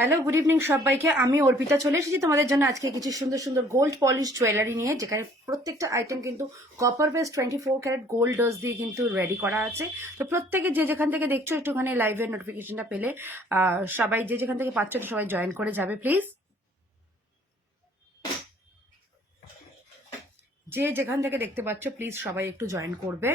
Hello, good evening সবাইকে। আমি অর্পিতা চলে এসেছি তোমাদের জন্য আজকে কিছু সুন্দর সুন্দর গোল্ড পলিশ জুয়েলারি নিয়ে, যেখানে প্রত্যেকটা আইটেম কিন্তু copper base 24 carat gold dose দিয়ে কিন্তু রেডি করা আছে। তো প্রত্যেকে যে যেখান থেকে দেখছো একটুখানি লাইভের নোটিফিকেশনটা পেলে সবাই যে যেখান থেকে পাচ্ছ সবাই জয়েন করে যাবে প্লিজ। যে যেখান থেকে দেখতে পাচ্ছ প্লিজ সবাই একটু জয়েন করবে।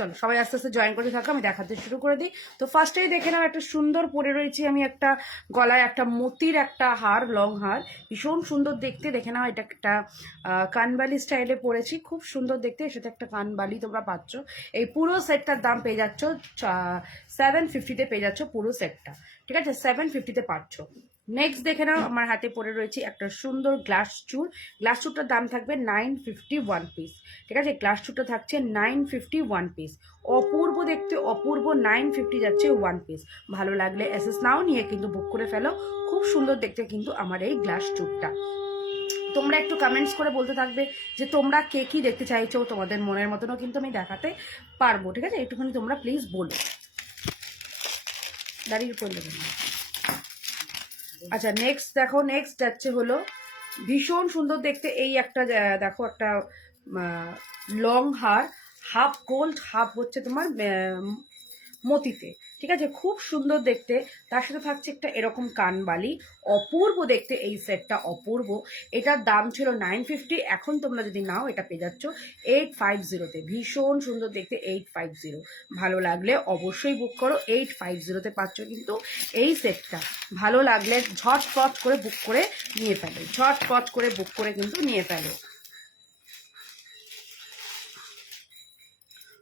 চলো সবাই আস্তে আস্তে জয়েন করে থাকো, আমি দেখাতে শুরু করে দিই। তো ফার্স্টেই দেখে নাও, একটা সুন্দর পরে রয়েছি আমি একটা গলায় একটা মতির একটা হার, লং হার, ভীষণ সুন্দর দেখতে। দেখে নাও, এটা একটা কানবালি স্টাইলে পরেছি, খুব সুন্দর দেখতে। এর সাথে একটা কানবালি তোমরা পাচ্ছ। এই পুরো সেটটার দাম পেয়ে যাচ্ছ 750-তে পেয়ে যাচ্ছ পুরো সেটটা, ঠিক আছে? 750-তে পাচ্ছ। নেক্সট দেখে নাও, আমার হাতে পরে রয়েছে একটা সুন্দর গ্লাস চুর। গ্লাস চুরটার দাম থাকবে 950 পিস, ঠিক আছে? গ্লাস চুরটা থাকছে 950 পিস। অপূর্ব দেখতে, অপূর্ব। 950 যাচ্ছে 1 পিস। ভালো লাগলে এসএস নাও নিয়ে কিন্তু বুক করে ফেলো। খুব সুন্দর দেখতে কিন্তু আমার এই গ্লাস চুরটা। তোমরা একটু কমেন্টস করে বলতে থাকবে যে তোমরা কে কি দেখতে চাইছো, তোমাদের মনের মতনও কিন্তু আমি দেখাতে পারবো, ঠিক আছে? একটুখানি তোমরা প্লিজ বলো। দাঁড়িয়ে পড়লে না। আচ্ছা, নেক্সট দেখো, নেক্সট যাচ্ছে হলো ভীষণ সুন্দর দেখতে এই একটা দেখো, একটা লং হার, হাফ গোল্ড হাফ হচ্ছে তোমার মতিতে, ঠিক আছে? খুব সুন্দর দেখতে। তার সাথে থাকছে একটা এরকম কানবালি। অপূর্ব দেখতে এই সেটটা, অপূর্ব। এটার দাম ছিল 950, এখন তোমরা যদি নাও এটা পেয়ে যাচ্ছ 850-তে। ভীষণ সুন্দর দেখতে, 850। ভালো লাগলে অবশ্যই বুক করো। 850-তে পাচ্ছ কিন্তু এই সেটটা। ভালো লাগলে ঝটপট করে বুক করে নিয়ে ফেলো, ঝটপট করে বুক করে কিন্তু নিয়ে ফেলো।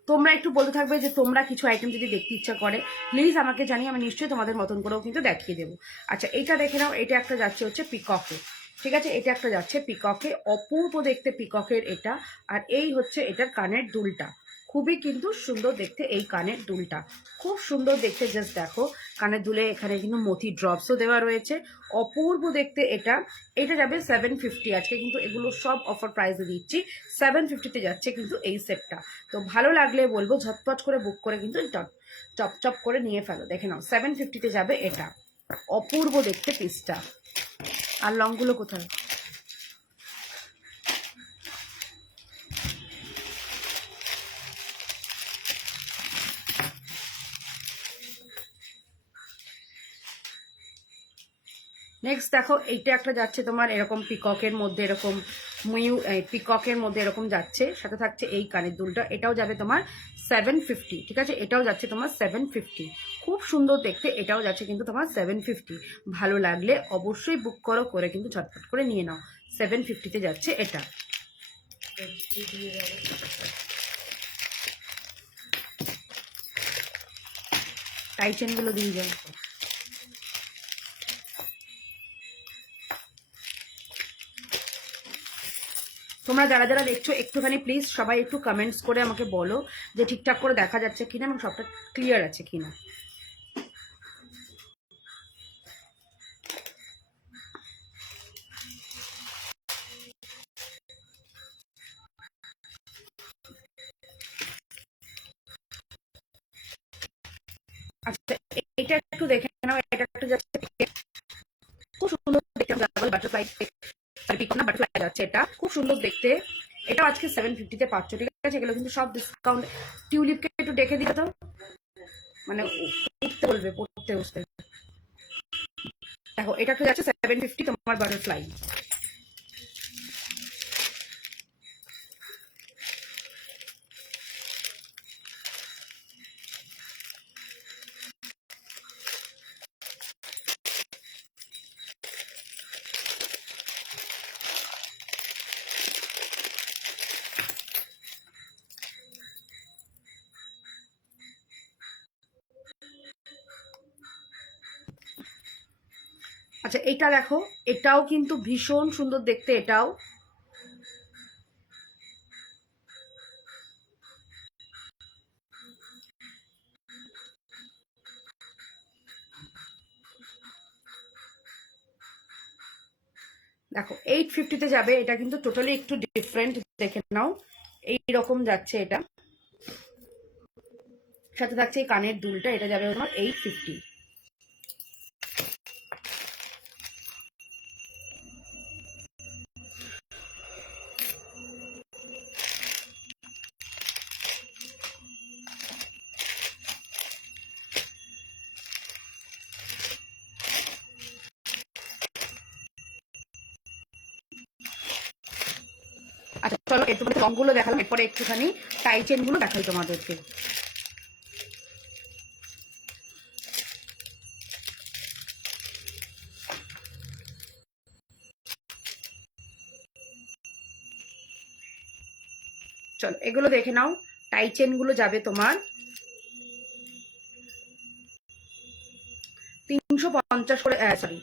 তোমরা একটু বলতে থাকবে যে তোমরা কিছু আইটেম যদি দেখতে ইচ্ছা করে প্লিজ আমাকে জানিয়ে, আমি নিশ্চয়ই তোমাদের মতন করেও কিন্তু দেখিয়ে দেবো। আচ্ছা, এইটা দেখে নাও, এটা একটা যাচ্ছে হচ্ছে পিককে, ঠিক আছে? এটা একটা যাচ্ছে পিককে, অপূর্ব দেখতে পিককের এটা। আর এই হচ্ছে এটার কানের দুলটা, খুবই কিন্তু সুন্দর দেখতে এই কানের দুলটা, খুব সুন্দর দেখতে। জাস্ট দেখো, কানের দুলে এখানে কিন্তু মতি ড্রপসও দেওয়া রয়েছে। অপূর্ব দেখতে এটা। এটা যাবে 750। আজকে কিন্তু এগুলো সব অফার প্রাইসে দিচ্ছি, 750-তে যাচ্ছে কিন্তু এই সেটটা। তো ভালো লাগলে বলবো ঝটপট করে বুক করে কিন্তু চপ চপ করে নিয়ে ফেলো। দেখে নাও, 750-তে যাবে এটা। অপূর্ব দেখতে পিসটা। আর লংগুলো কোথায়? নেক্সট দেখো, এইটা একটা যাচ্ছে তোমার এরকম পিককের মধ্যে, এরকম পিককের মধ্যে এরকম যাচ্ছে, সাথে থাকছে এই কানের দুলটা। এটাও যাবে তোমার 750, ঠিক আছে? এটাও যাচ্ছে তোমার 750। খুব সুন্দর দেখতে, এটাও যাচ্ছে কিন্তু তোমার 750। ভালো লাগলে অবশ্যই বুক করো, করে কিন্তু ঝটপট করে নিয়ে নাও। 750-তে যাচ্ছে এটা। টাই চেনগুলো দিয়ে যাও। তোমরা যারা যারা দেখছো একটুখানি প্লিজ সবাই একটু কমেন্টস করে আমাকে বলো যে ঠিকঠাক করে দেখা যাচ্ছে কিনা এবং সবটা ক্লিয়ার আছে কিনা। আচ্ছা, এটা একটু দেখে নাও, এটা একটা যাচ্ছে খুব সুন্দর দেখতে, বাটারফ্লাই পিকন না, বাটারফ্লাই যাচ্ছে, এটা খুব সুন্দর দেখতে। এটা আজকে 750-তে পাচ্ছ, ঠিক আছে? এগুলো কিন্তু সব ডিসকাউন্ট। টিউলিপকে একটু দেখে দিতে তো। মানে উঠতে বলবে পড়তে বসতে। দেখো এটা যাচ্ছে 750 তোমার বাটারফ্লাই। আচ্ছা এটা দেখো, এটাও কিন্তু ভীষণ সুন্দর দেখতে। এটাও দেখো 850-তে যাবে। এটা কিন্তু টোটালি একটু ডিফারেন্ট, দেখে নাও। এইরকম যাচ্ছে এটা, সাথে থাকছে এই কানের দুলটা। এটা যাবে তোমার 850। আচ্ছা চলো, এর তোমাদের রঙগুলো দেখালাম, এরপরে একটুখানি টাই চেনগুলো দেখাই তোমাদেরকে। চলো এগুলো দেখে নাও। টাই চেনগুলো যাবে তোমার 350 করে, সরি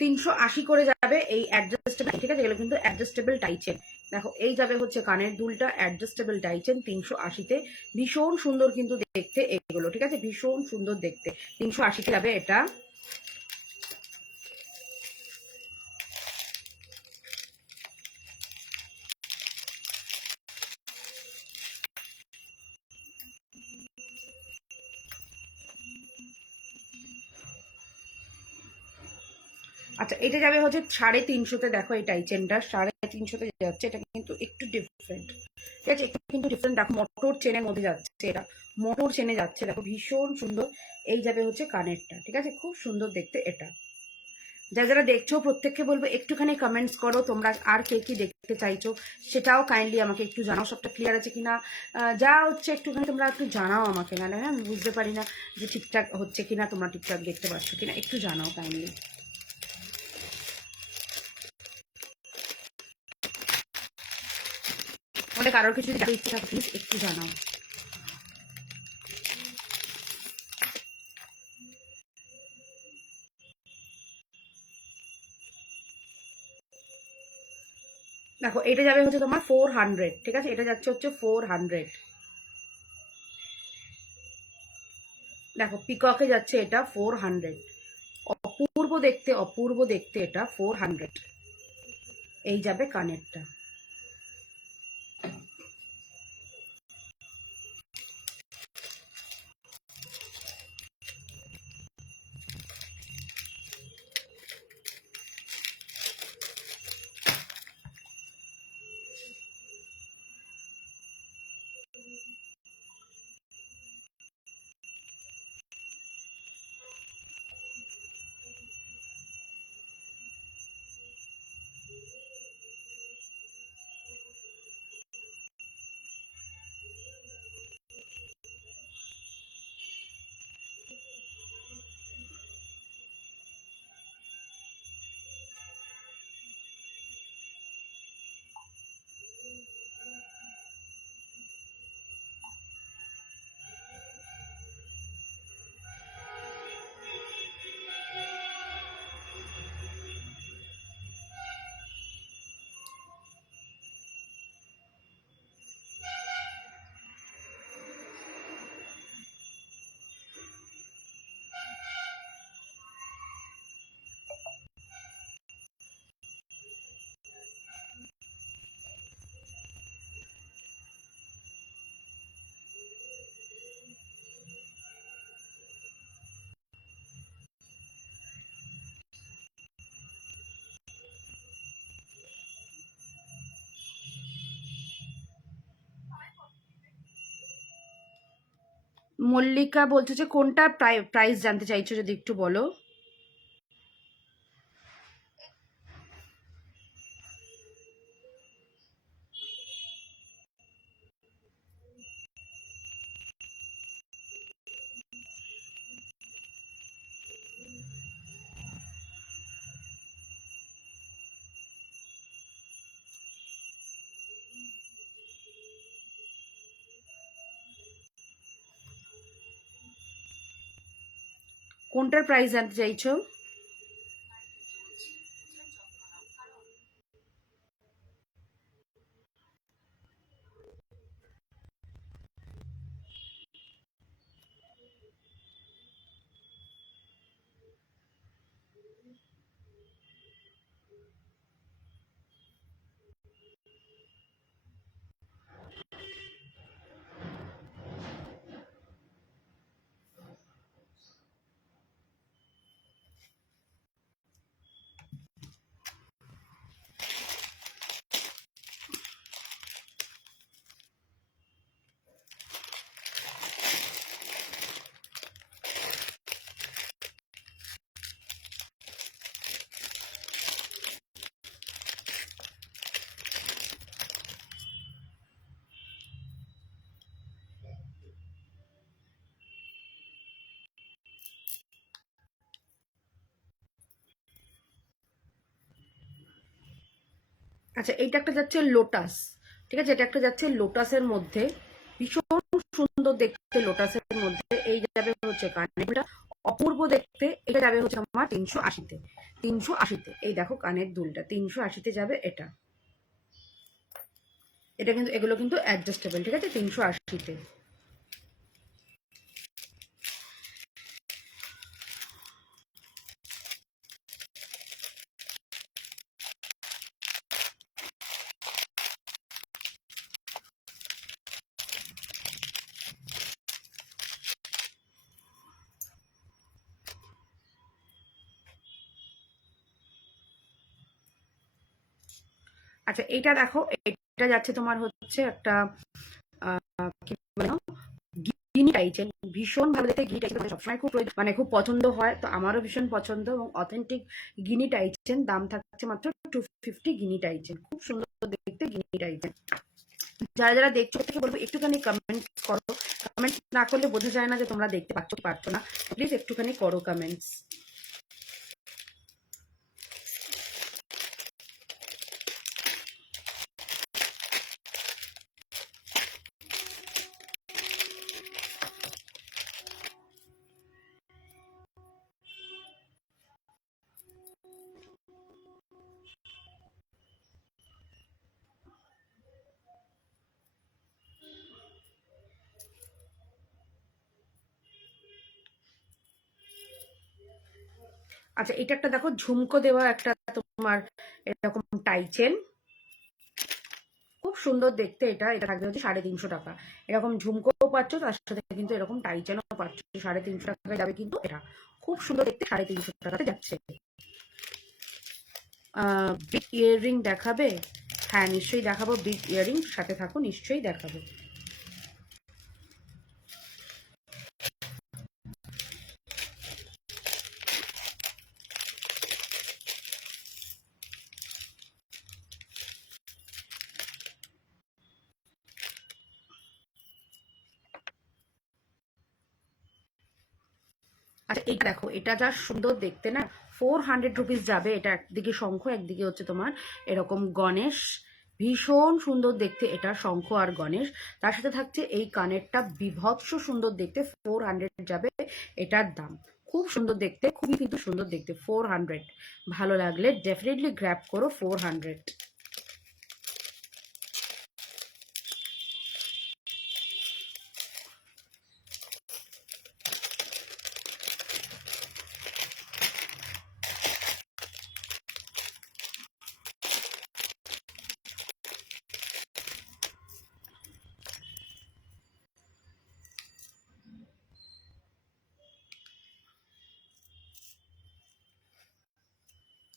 380 করে যাবে এই অ্যাডজাস্টেবল। ঠিক আছে, এগুলো কিন্তু অ্যাডজাস্টেবল টাই চেন। দেখো এই যাবে হচ্ছে কানের দুলটা অ্যাডজাস্টেবল টাই চেন 380-তে। ভীষণ সুন্দর কিন্তু দেখতে এগুলো, ঠিক আছে, ভীষণ সুন্দর দেখতে। 380-তে যাবে এটা। আচ্ছা এটা যাবে হচ্ছে 350-তে। দেখো এই টাই চেনটা 350-তে যাচ্ছে। এটা কিন্তু একটু ডিফারেন্ট, ঠিক আছে, একটু কিন্তু ডিফারেন্ট। দেখো মোটর চেনের মধ্যে যাচ্ছে, এটা মোটর চেনে যাচ্ছে। দেখো ভীষণ সুন্দর। এই যাবে হচ্ছে কানেরটা, ঠিক আছে, খুব সুন্দর দেখতে এটা। যারা দেখছো প্রত্যেককে বলবো একটুখানি কমেন্টস করো তোমরা আর কে কি দেখতে চাইছো, সেটাও কাইন্ডলি আমাকে একটু জানাও। সবটা ক্লিয়ার আছে কিনা যা হচ্ছে একটুখানি তোমরা একটু জানাও আমাকে, নাহলে হ্যাঁ আমি বুঝতে পারি না যে ঠিকঠাক হচ্ছে কিনা, তোমরা ঠিকঠাক দেখতে পাচ্ছ কিনা, একটু জানাও কাইন্ডলি। তোমাদের কারোর কিছু যদি ইচ্ছে থাকে প্লিজ একটু জানাও। দেখো এটা যাবে হচ্ছে তোমার 400, ঠিক আছে, এটা যাচ্ছে হচ্ছে 400। দেখো পিককে যাচ্ছে এটা 400। অপূর্ব দেখতে, অপূর্ব দেখতে এটা 400। এই যাবে কানেরটা। মল্লিকা বলছে যে কোনটা প্রাইস জানতে চাইছো, যদি একটু বলো। কোনটার প্রাইস জানতে চাইছো? আচ্ছা, এইটা একটা যাচ্ছে লোটাস, ঠিক আছে, এটা একটা যাচ্ছে লোটাসের মধ্যে, ভীষণ সুন্দর দেখতে লোটাসের মধ্যে। এই যাবে হচ্ছে কানের, অপূর্ব দেখতে। এটা যাবে হচ্ছে আমার 380-তে, 380-তে। এই দেখো কানের দুলটা 380-তে যাবে এটা। এটা কিন্তু, এগুলো কিন্তু অ্যাডজাস্টেবল, ঠিক আছে, 380-তে। আচ্ছা, এইটা দেখো, এটা যাচ্ছে তোমার হচ্ছে একটা কি বলে না, গিনি টাইচেন। ভীষণ ভালো দেখতে গিনি টাইচেন, সবসময় খুব মানে খুব পছন্দ হয়, তো আমারও ভীষণ পছন্দ। এবং অথেন্টিক গিনি টাইচেন, দাম থাকছে মাত্র 250 গিনি টাইচেন। খুব সুন্দর দেখতে গিনি টাইচেন। যারা যারা দেখছো থেকে বলবো একটুখানি কমেন্ট করো। কমেন্ট না করলে বোঝা যায় না যে তোমরা দেখতে পাচ্ছ কি পাচ্ছ না। প্লিজ একটুখানি করো কমেন্টস। আচ্ছা, এটা একটা দেখো ঝুমকো দেওয়া একটা তোমার এরকম টাইচেন, খুব সুন্দর দেখতে। এটা এটা থাকবে হচ্ছে 350 টাকা। এরকম ঝুমকোও পাচ্ছ, তার সাথে কিন্তু এরকম টাইচেনও পাচ্ছ। 350 টাকায় যাবে কিন্তু এটা। খুব সুন্দর দেখতে, 350 টাকাতে যাচ্ছে। বিগ ইয়াররিং দেখাবে? হ্যাঁ, নিশ্চয়ই দেখাবো। বিগ ইয়াররিং, সাথে থাকো, নিশ্চয়ই দেখাবো। আচ্ছা, এইটা দেখো, এটা যা সুন্দর দেখতে না, 400 রুপিস যাবে। এটা একদিকে শঙ্খ, একদিকে হচ্ছে তোমার এরকম গণেশ। ভীষণ সুন্দর দেখতে এটা, শঙ্খ আর গণেশ। তার সাথে থাকছে এই কানেরটা, বিভৎস সুন্দর দেখতে। 400 যাবে এটার দাম। খুব সুন্দর দেখতে, খুবই কিন্তু সুন্দর দেখতে। 400, ভালো লাগলে ডেফিনেটলি গ্র্যাব করো। 400।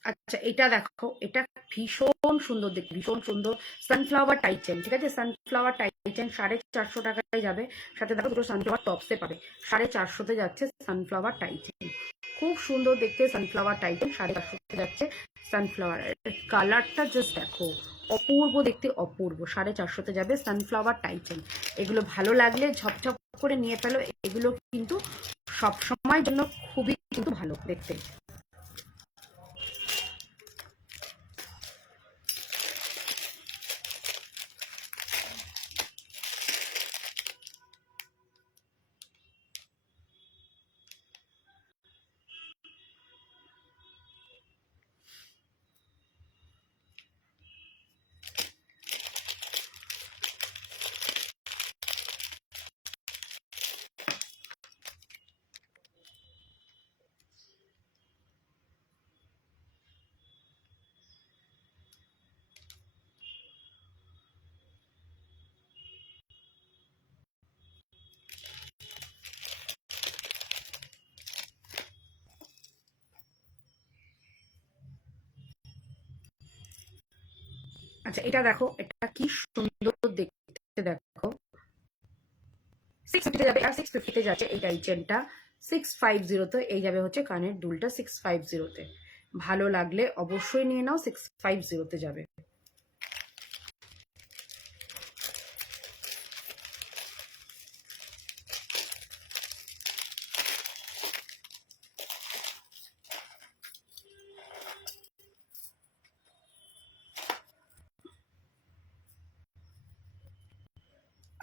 আচ্ছা, এটা দেখো, এটা ভীষণ ভীষণ সুন্দর দেখতে, ভীষণ সুন্দর সানফ্লাওয়ার টাই চেন, ঠিক আছে? সানফ্লাওয়ার টাই চেন 450 টাকায় যাবে, সাথে দেখো দুটো সানফ্লাওয়ার টপসে পাবে, 450 যাচ্ছে সানফ্লাওয়ার টাই চেন। খুব সুন্দর দেখতে সানফ্লাওয়ার টাই চেন, 450 যাচ্ছে সানফ্লাওয়ার। কালারটা জাস্ট দেখো, অপূর্ব দেখতে, অপূর্ব। 450 যাবে সানফ্লাওয়ার টাই চেন। এগুলো ভালো লাগলে ঝপঝপ করে নিয়ে ফেলো, এগুলো কিন্তু সব সময়ের জন্য খুবই কিন্তু ভালো দেখতে। আচ্ছা এটা দেখো, এটা কি সুন্দর দেখতে, দেখো 650 যাবে, আর 650 যাচ্ছে এই টাই চেনটা। 650 এই যাবে হচ্ছে কানের দুলটা 650। ভালো লাগলে অবশ্যই নিয়ে নাও, 650 যাবে।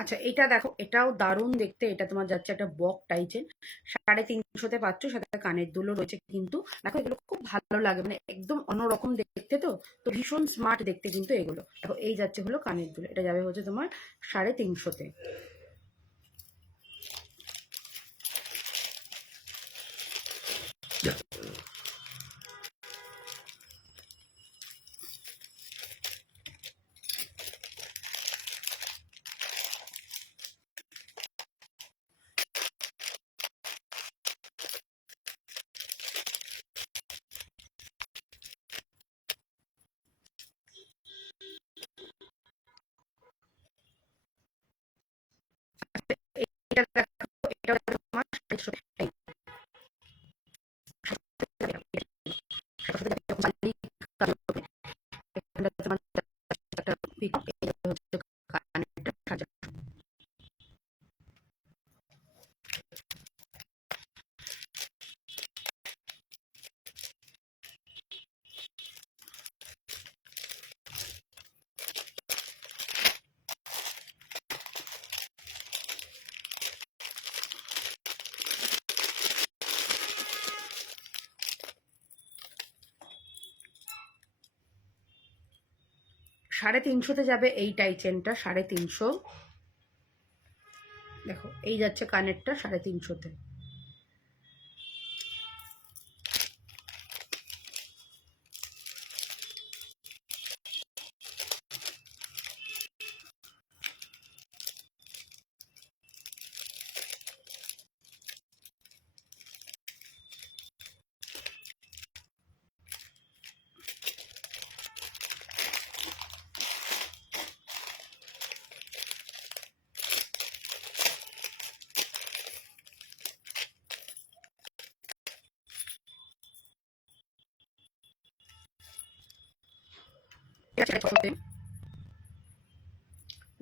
আচ্ছা এটা দেখো, এটাও দারুণ দেখতে, এটা তোমার যাচ্ছে একটা বক টাইচেন, 350 পাচ্ছ, সাথে কানের দুলও রয়েছে কিন্তু। দেখো এগুলো খুব ভালো লাগে, মানে একদম অন্যরকম দেখতে, তো তো ভীষণ স্মার্ট দেখতে কিন্তু এগুলো। দেখো এই যাচ্ছে হলো কানের দুল, এটা যাবে হচ্ছে তোমার 350। এটা দেখো, এটা তোমার 450। সাড়ে তিনশোতে যাবে এই টাই চেনটা, 350। দেখো এই যাচ্ছে কানেরটা 350।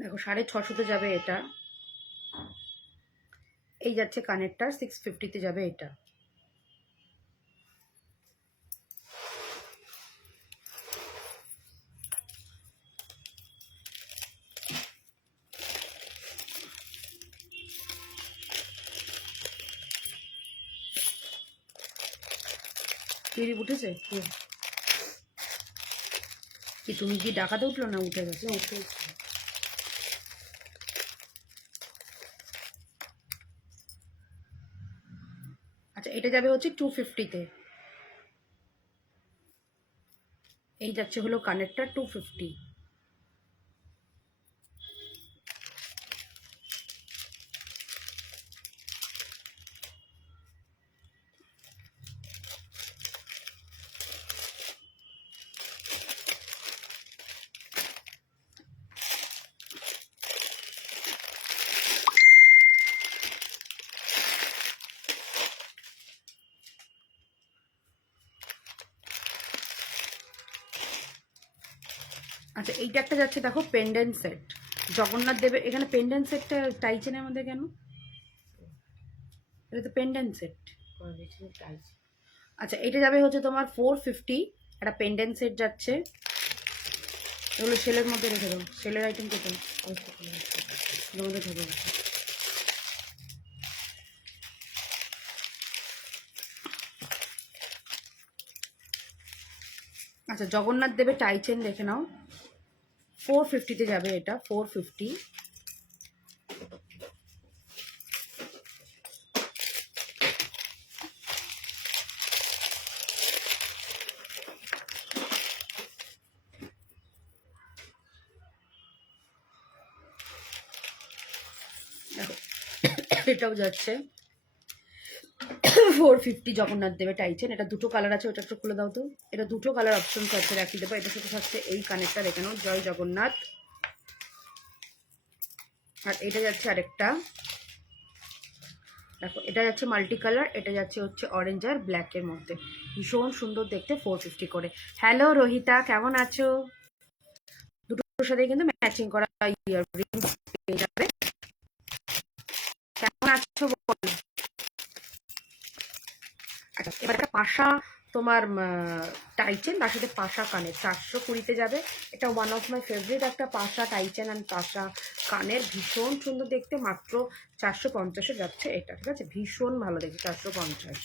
দেখো 650 যাবে এটা, এই যাচ্ছে কানেরটা 650 যাবে এটা। পিড়ি উঠেছে কি? তুমি কি ডাকাতে উঠলো না উঠে গেছে? আচ্ছা এটা যাবে হচ্ছে 250-তে, এই যাচ্ছে হলো কানেরটা 250। আচ্ছা এইটা একটা যাচ্ছে দেখো পেন্ডেন্ট সেট, জগন্নাথ দেবের। এখানে পেন্ডেন্ট সেটটা টাইচেনের মধ্যে কেন? এটা তো পেন্ডেন্ট সেট। আচ্ছা এটা যাবে হচ্ছে তোমার 450, একটা পেন্ডেন্ট সেট যাচ্ছে। এগুলো সেলের মধ্যে রেখে দাও, সেলের আইটেম কোথায়? এর মধ্যে ঢোকো। আচ্ছা জগন্নাথ দেবের টাইচেন দেখে নাও, 450-তে যাবে এটা, 450। এটাও যাচ্ছে 450 জগন্নাথ দেবের টাইচেন। এটা দুটো কালার আছে, ওটা একটু খুলে দাও তো। এটা দুটো কালার অপশনস আছে, রাখি দেবো। এটা সাথে থাকছে এই কানেরটা দেখে নাও, জয় জগন্নাথ। আর এটা যাচ্ছে আরেকটা, দেখো এটা যাচ্ছে মাল্টি কালার, এটা যাচ্ছে হচ্ছে অরেঞ্জ আর ব্ল্যাকের মধ্যে, ভীষণ সুন্দর দেখতে, 450 করে। হ্যালো রোহিতা, কেমন আছো? দুটোর সাথে কিন্তু ম্যাচিং করা ইয়াররিংস পেয়ে যাবে। কেমন আছো বলো? আচ্ছা এবার একটা পাশা তোমার টাইচেন, তার সাথে পাশা কানের, 420-তে যাবে। এটা ওয়ান অফ মাই ফেভারিট একটা পাশা টাইচেন অ্যান্ড পাশা কানের, ভীষণ সুন্দর দেখতে, মাত্র 450-এ যাচ্ছে এটা। ঠিক আছে, ভীষণ ভালো দেখতে, 450।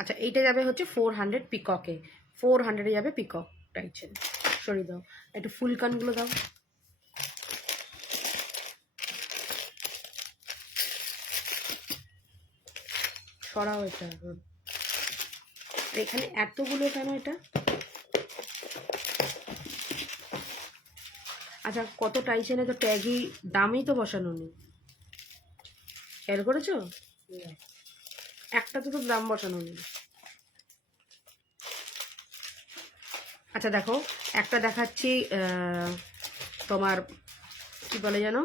আচ্ছা এইটা যাবে হচ্ছে 400 পিককে, 400-এ যাবে পিকক টাইচেন। সরিয়ে দাও, একটু ফুল কানগুলো দাও। সরাও এটা। এখানে এতগুলো কেন এটা? আচ্ছা কত টাইচেনে তো ট্যাগই দামই তো বসানো নেই, খেয়াল করেছো? একটা তো দাম বসানো নেই। আচ্ছা দেখো একটা দেখাচ্ছি, তোমার কি বলে জানো,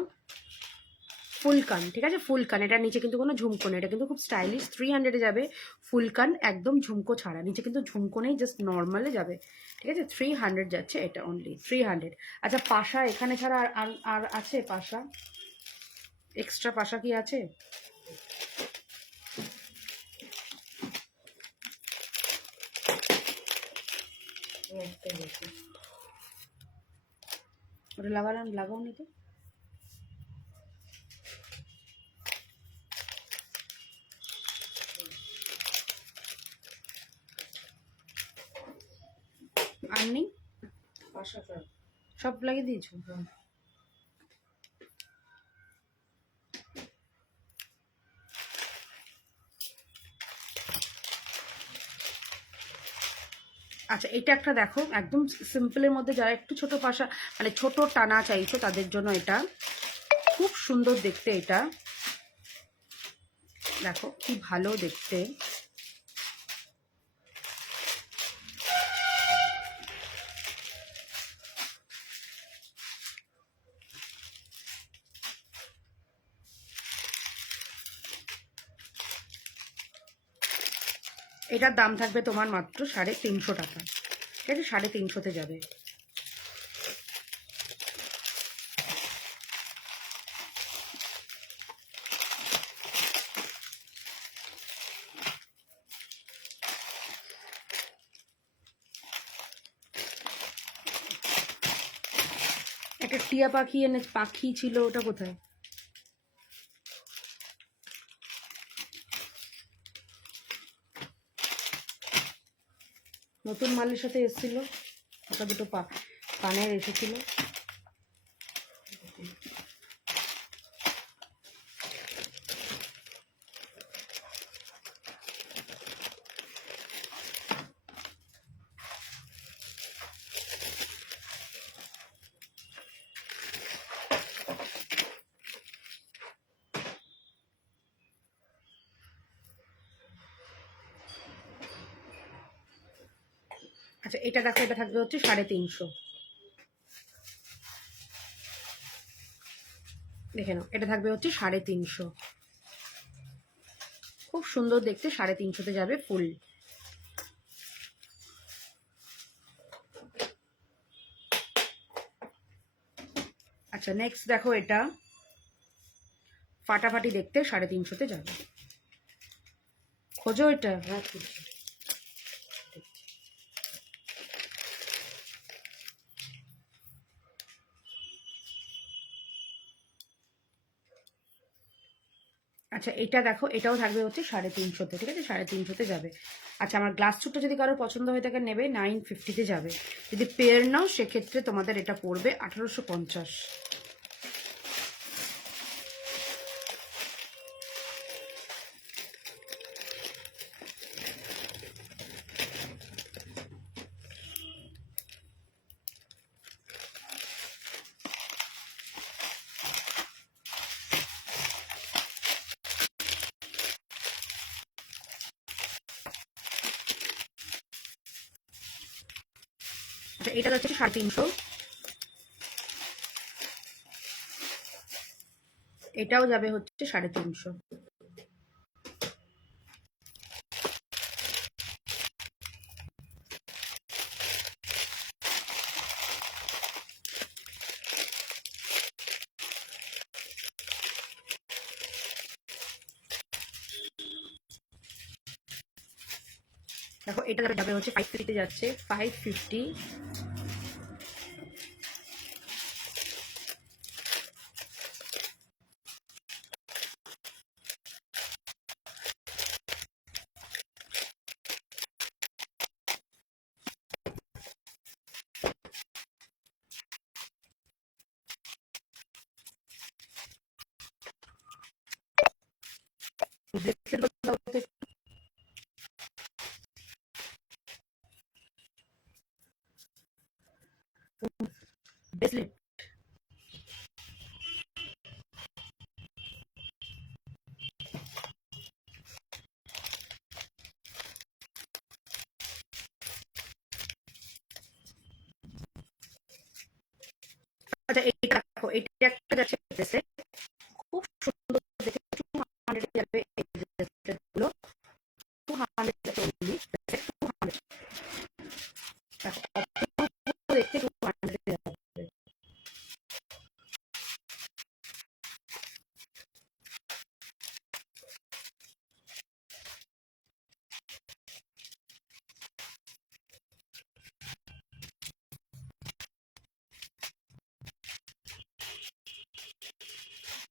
ফুলকান। ঠিক আছে, ফুলকান, এটার নিচে কিন্তু কোনো ঝুমকো নেই, এটা কিন্তু খুব স্টাইলিশ, 300-এ যাবে। ফুলকান একদম ঝুমকো ছাড়া, নিচে কিন্তু ঝুমকো নেই, জাস্ট নর্মালে যাবে। ঠিক আছে, 300 যাচ্ছে এটা, অনলি 300। আচ্ছা পাশা এখানে ছাড়া আর আর আছে পাশা? এক্সট্রা পাশা কি আছে? ওটা লাগাও নি তো। আর নেই, সব লাগিয়ে দিয়েছো? আচ্ছা এটা একটা দেখো, একদম সিম্পলের মধ্যে যারা একটু ছোট পাশা মানে ছোট টানা চাইছো তাদের জন্য এটা খুব সুন্দর দেখতে। এটা দেখো কি ভালো দেখতে। এটার দাম থাকবে তোমার মাত্র 350 টাকা। ঠিক আছে, 350-তে যাবে। একটা টিয়া পাখি এনে, পাখি ছিল, ওটা কোথায়? নতুন মালের সাথে এসেছিল, ওটা দুটো কানের এসেছিল। আচ্ছা এটা দেখো, এটা থাকবে হচ্ছে 350। দেখে নাও, এটা থাকবে হচ্ছে 350। খুব সুন্দর দেখতে, 350-তে যাবে ফুল। আচ্ছা নেক্সট দেখো, এটা ফাটাফাটি দেখতে 350-তে যাবে। খোঁজো এটা। আচ্ছা এটা দেখো, এটাও থাকবে হচ্ছে 350-তে, ঠিক আছে, 350-তে যাবে। আচ্ছা আমার গ্লাস স্যুটটা যদি কারোর পছন্দ হয়ে থাকে নেবে, 950-তে যাবে। যদি পেয়ার নাও সেক্ষেত্রে তোমাদের এটা পড়বে 1850। আচ্ছা এটা যাচ্ছে 350। এটাও যাবে হচ্ছে 350। দেখো এটা যাবে হচ্ছে 550-তে যাচ্ছে, 550। ব্রেসলেট। আচ্ছা এইটা দেখো, এটা একটা যাচ্ছে ব্রেসলেট, খুব সুন্দর দেখে, 200 যাবে এই ব্রেসলেট গুলো, 200 যাবে only, ব্রেসলেট 200। দেখো অপূর্ব দেখতে, 200 যাবে।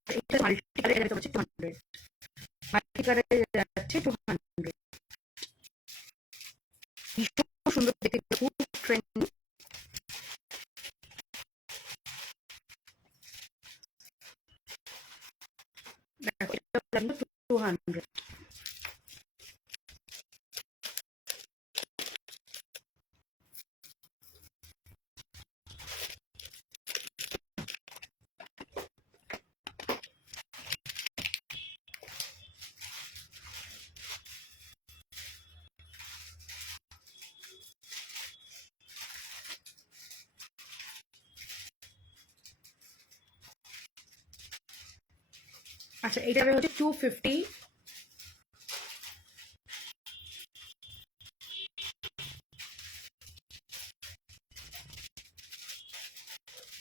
এটা মাল্টি কালার যাচ্ছে 200, মাল্টি কালারে যাচ্ছে 200। ভীষণ সুন্দর দেখতে, খুব ট্রেন্ডিং। দেখো এটা লাগলো 200। আচ্ছা এটা হচ্ছে 250।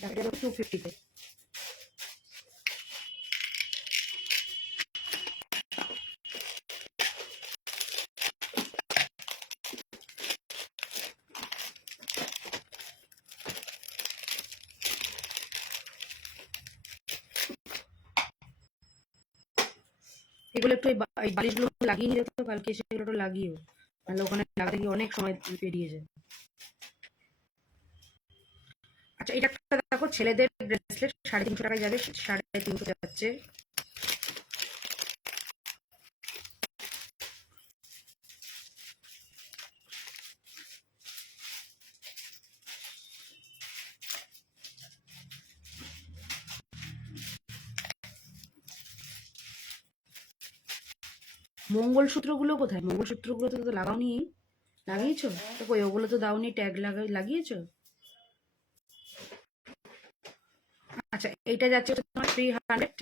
দেখো এটা হচ্ছে 250-তে। এগুলো একটু এই বালিশগুলো লাগিয়ে নিলে তো, কালকে এসে এগুলো একটু লাগিও, তাহলে ওখানে লাগাতে গিয়ে অনেক সময় পেরিয়ে যায়। আচ্ছা এটা একটা দেখো, ছেলেদের ব্রেসলেট 350 টাকায় যাবে, 350 যাচ্ছে। মঙ্গলসূত্রগুলো কোথায়? মঙ্গলসূত্রগুলো তো লাগাওনি। লাগিয়েছো? তো কই ওগুলো তো দাওনি, ট্যাগ লাগিয়েছো? আচ্ছা, এইটা যাচ্ছে তোমার 300।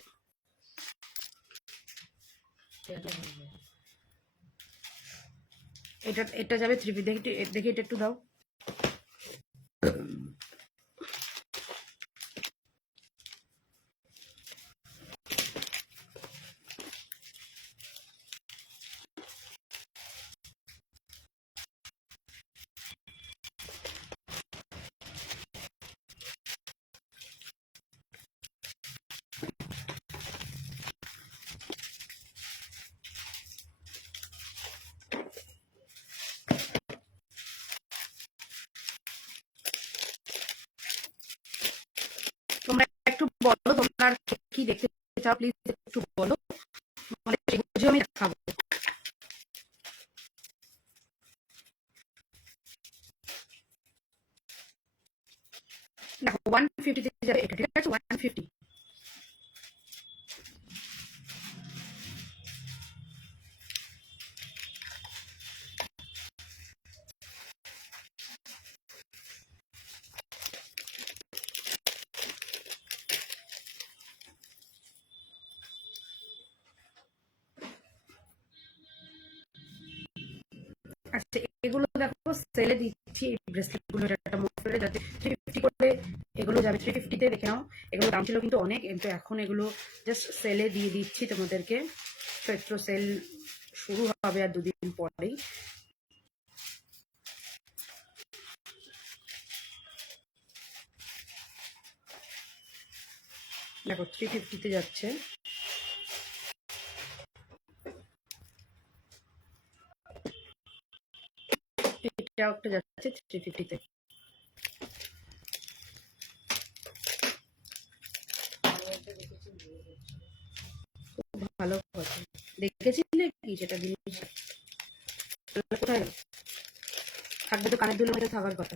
এটা যাবে 350। দেখি এটা একটু দাও। তোমরা একটু বলো তোমরা কি দেখতে চাও, প্লিজ একটু বলো, মানে বুঝে আমি দেখাবো। দেখো 150 যাবে এটা, ঠিক আছে? 150। আচ্ছা, এগুলো দেখো সেলে দিচ্ছি এই ব্রেসলেট গুলো, একটা মোটরে যাতে 350 করে এগুলো যাবে। 350-তে দেখে নাও। এগুলো দাম ছিল কিন্তু অনেক, কিন্তু এখন এগুলো জাস্ট সেলে দিয়ে দিচ্ছি তোমাদেরকে। চৈত্র সেল শুরু হবে আর দুদিন পরেই। দেখো 350-তে যাচ্ছে। এটাও একটা যাচ্ছে 350-তে। ভালো কথা দেখেছিলে কি যেটা জিনিস কোথায় থাকবে? তো কানের দুলের মধ্যে থাকার কথা।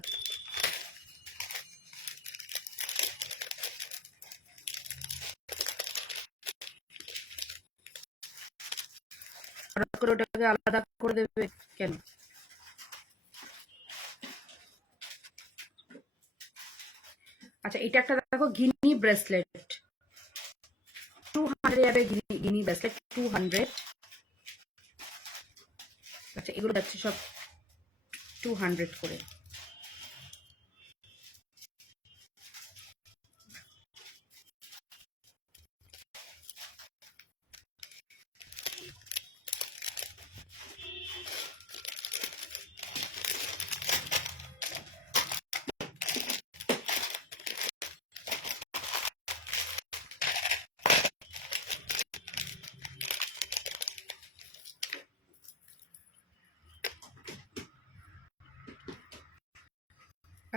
হঠাৎ করে ওটাকে আলাদা করে দেবে কেন? আচ্ছা, এটা একটা দেখো গিনি ব্রেসলেট, 200 যাবে। গিনি ব্রেসলেট 200। আচ্ছা, এগুলো যাচ্ছে সব 200 করে।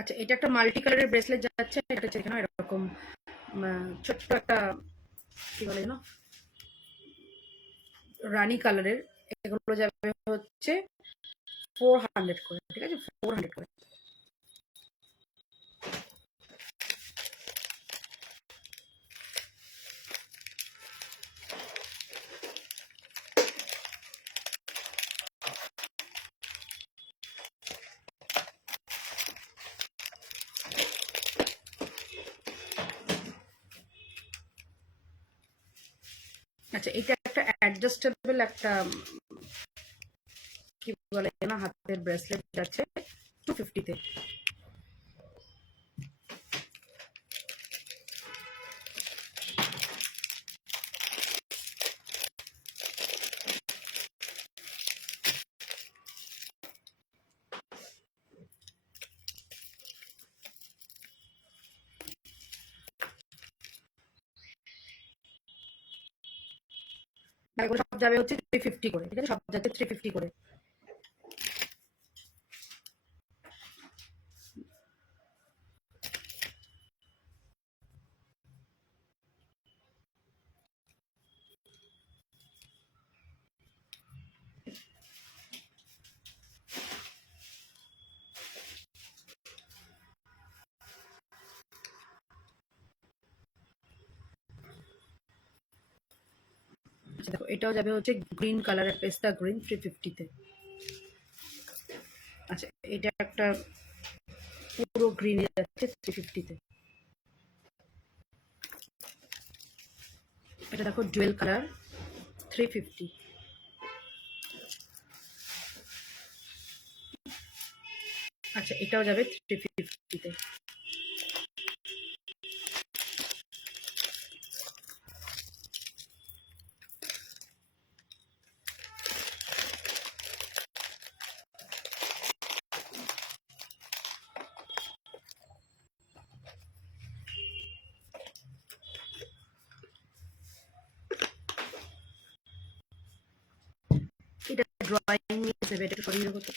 আচ্ছা, এটা একটা মাল্টি কালারের ব্রেসলেট যাচ্ছে। এটা হচ্ছে এখানে এরকম ছোট্ট একটা কি বলে না, রানী কালারের। এগুলো যাবে হচ্ছে 400 করে, ঠিক আছে? 400 করে। আচ্ছা, এটা একটা অ্যাডজাস্টেবল একটা কি বলে না, হাতের ব্রেসলেট যাচ্ছে 250-তে। এগুলো সব যাবে হচ্ছে 350 করে, ঠিক আছে? সব যাচ্ছে 350 করে। দেখো এটাও যাবে হচ্ছে গ্রিন কালারের, পেস্তা গ্রিন, 350-তে। আচ্ছা, এটা একটা পুরো গ্রিন যাচ্ছে 350-তে। এটা দেখো জুয়েল কালার 350। আচ্ছা, এটাও যাবে 350-তে। এটা ড্রয়িং নিয়ে যাবে, এটা একটু সরিয়ে দেবো তো।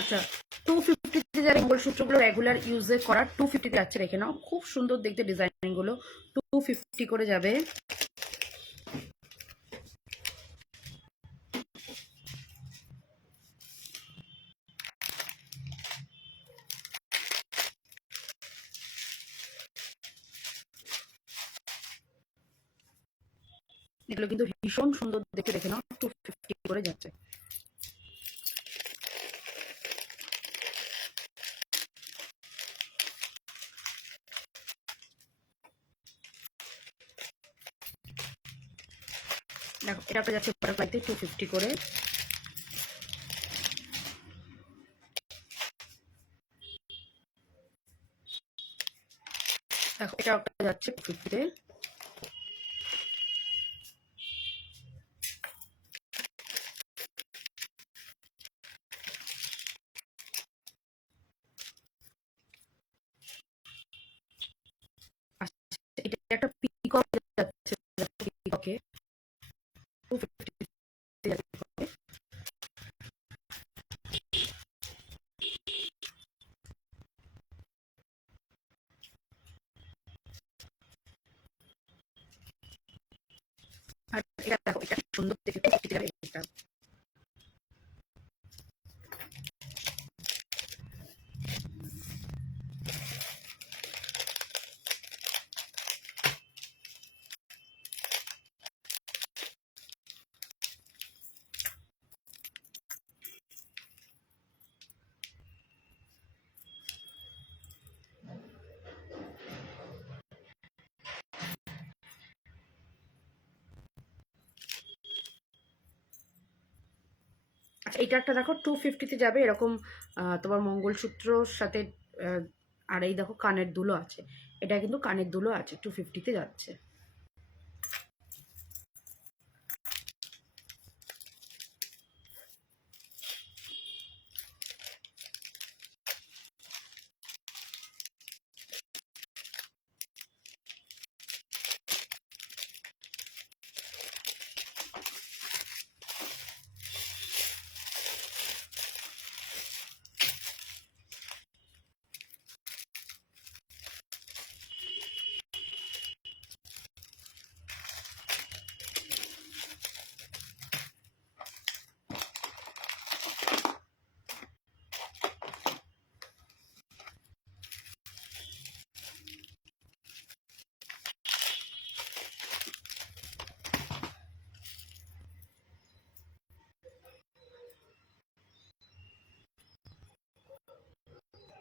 আচ্ছা, 250-তে যারা মঙ্গলসূত্রগুলো রেগুলার ইউজে করার 250-তে যাচ্ছে, রেখে নাও। খুব সুন্দর দেখতে ডিজাইনগুলো, 250 করে যাবে। এগুলো কিন্তু ভীষণ সুন্দর দেখতে, রেখে নাও। 250 করে যাচ্ছে। দেখো, এটা একটা যাচ্ছে বাটারফ্লাইতে 250 করে। দেখো, এটা একটা যাচ্ছে 250-তে। এটা একটা পিকক যাচ্ছে, পিককে 250 যাচ্ছে। আর এটা দেখো, এটা সুন্দর দেখতে 250 যাবে এটা। আচ্ছা, এটা একটা দেখো 250-তে যাবে এরকম। তোমার মঙ্গলসূত্রর সাথে আহ, আর এই দেখো কানের দুলও আছে। এটা কিন্তু কানের দুলও আছে, 250-তে যাচ্ছে।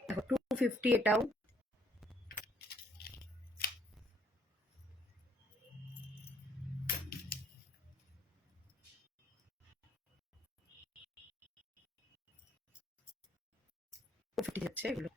দেখো 250 এটাও। যাচ্ছে এগুলো।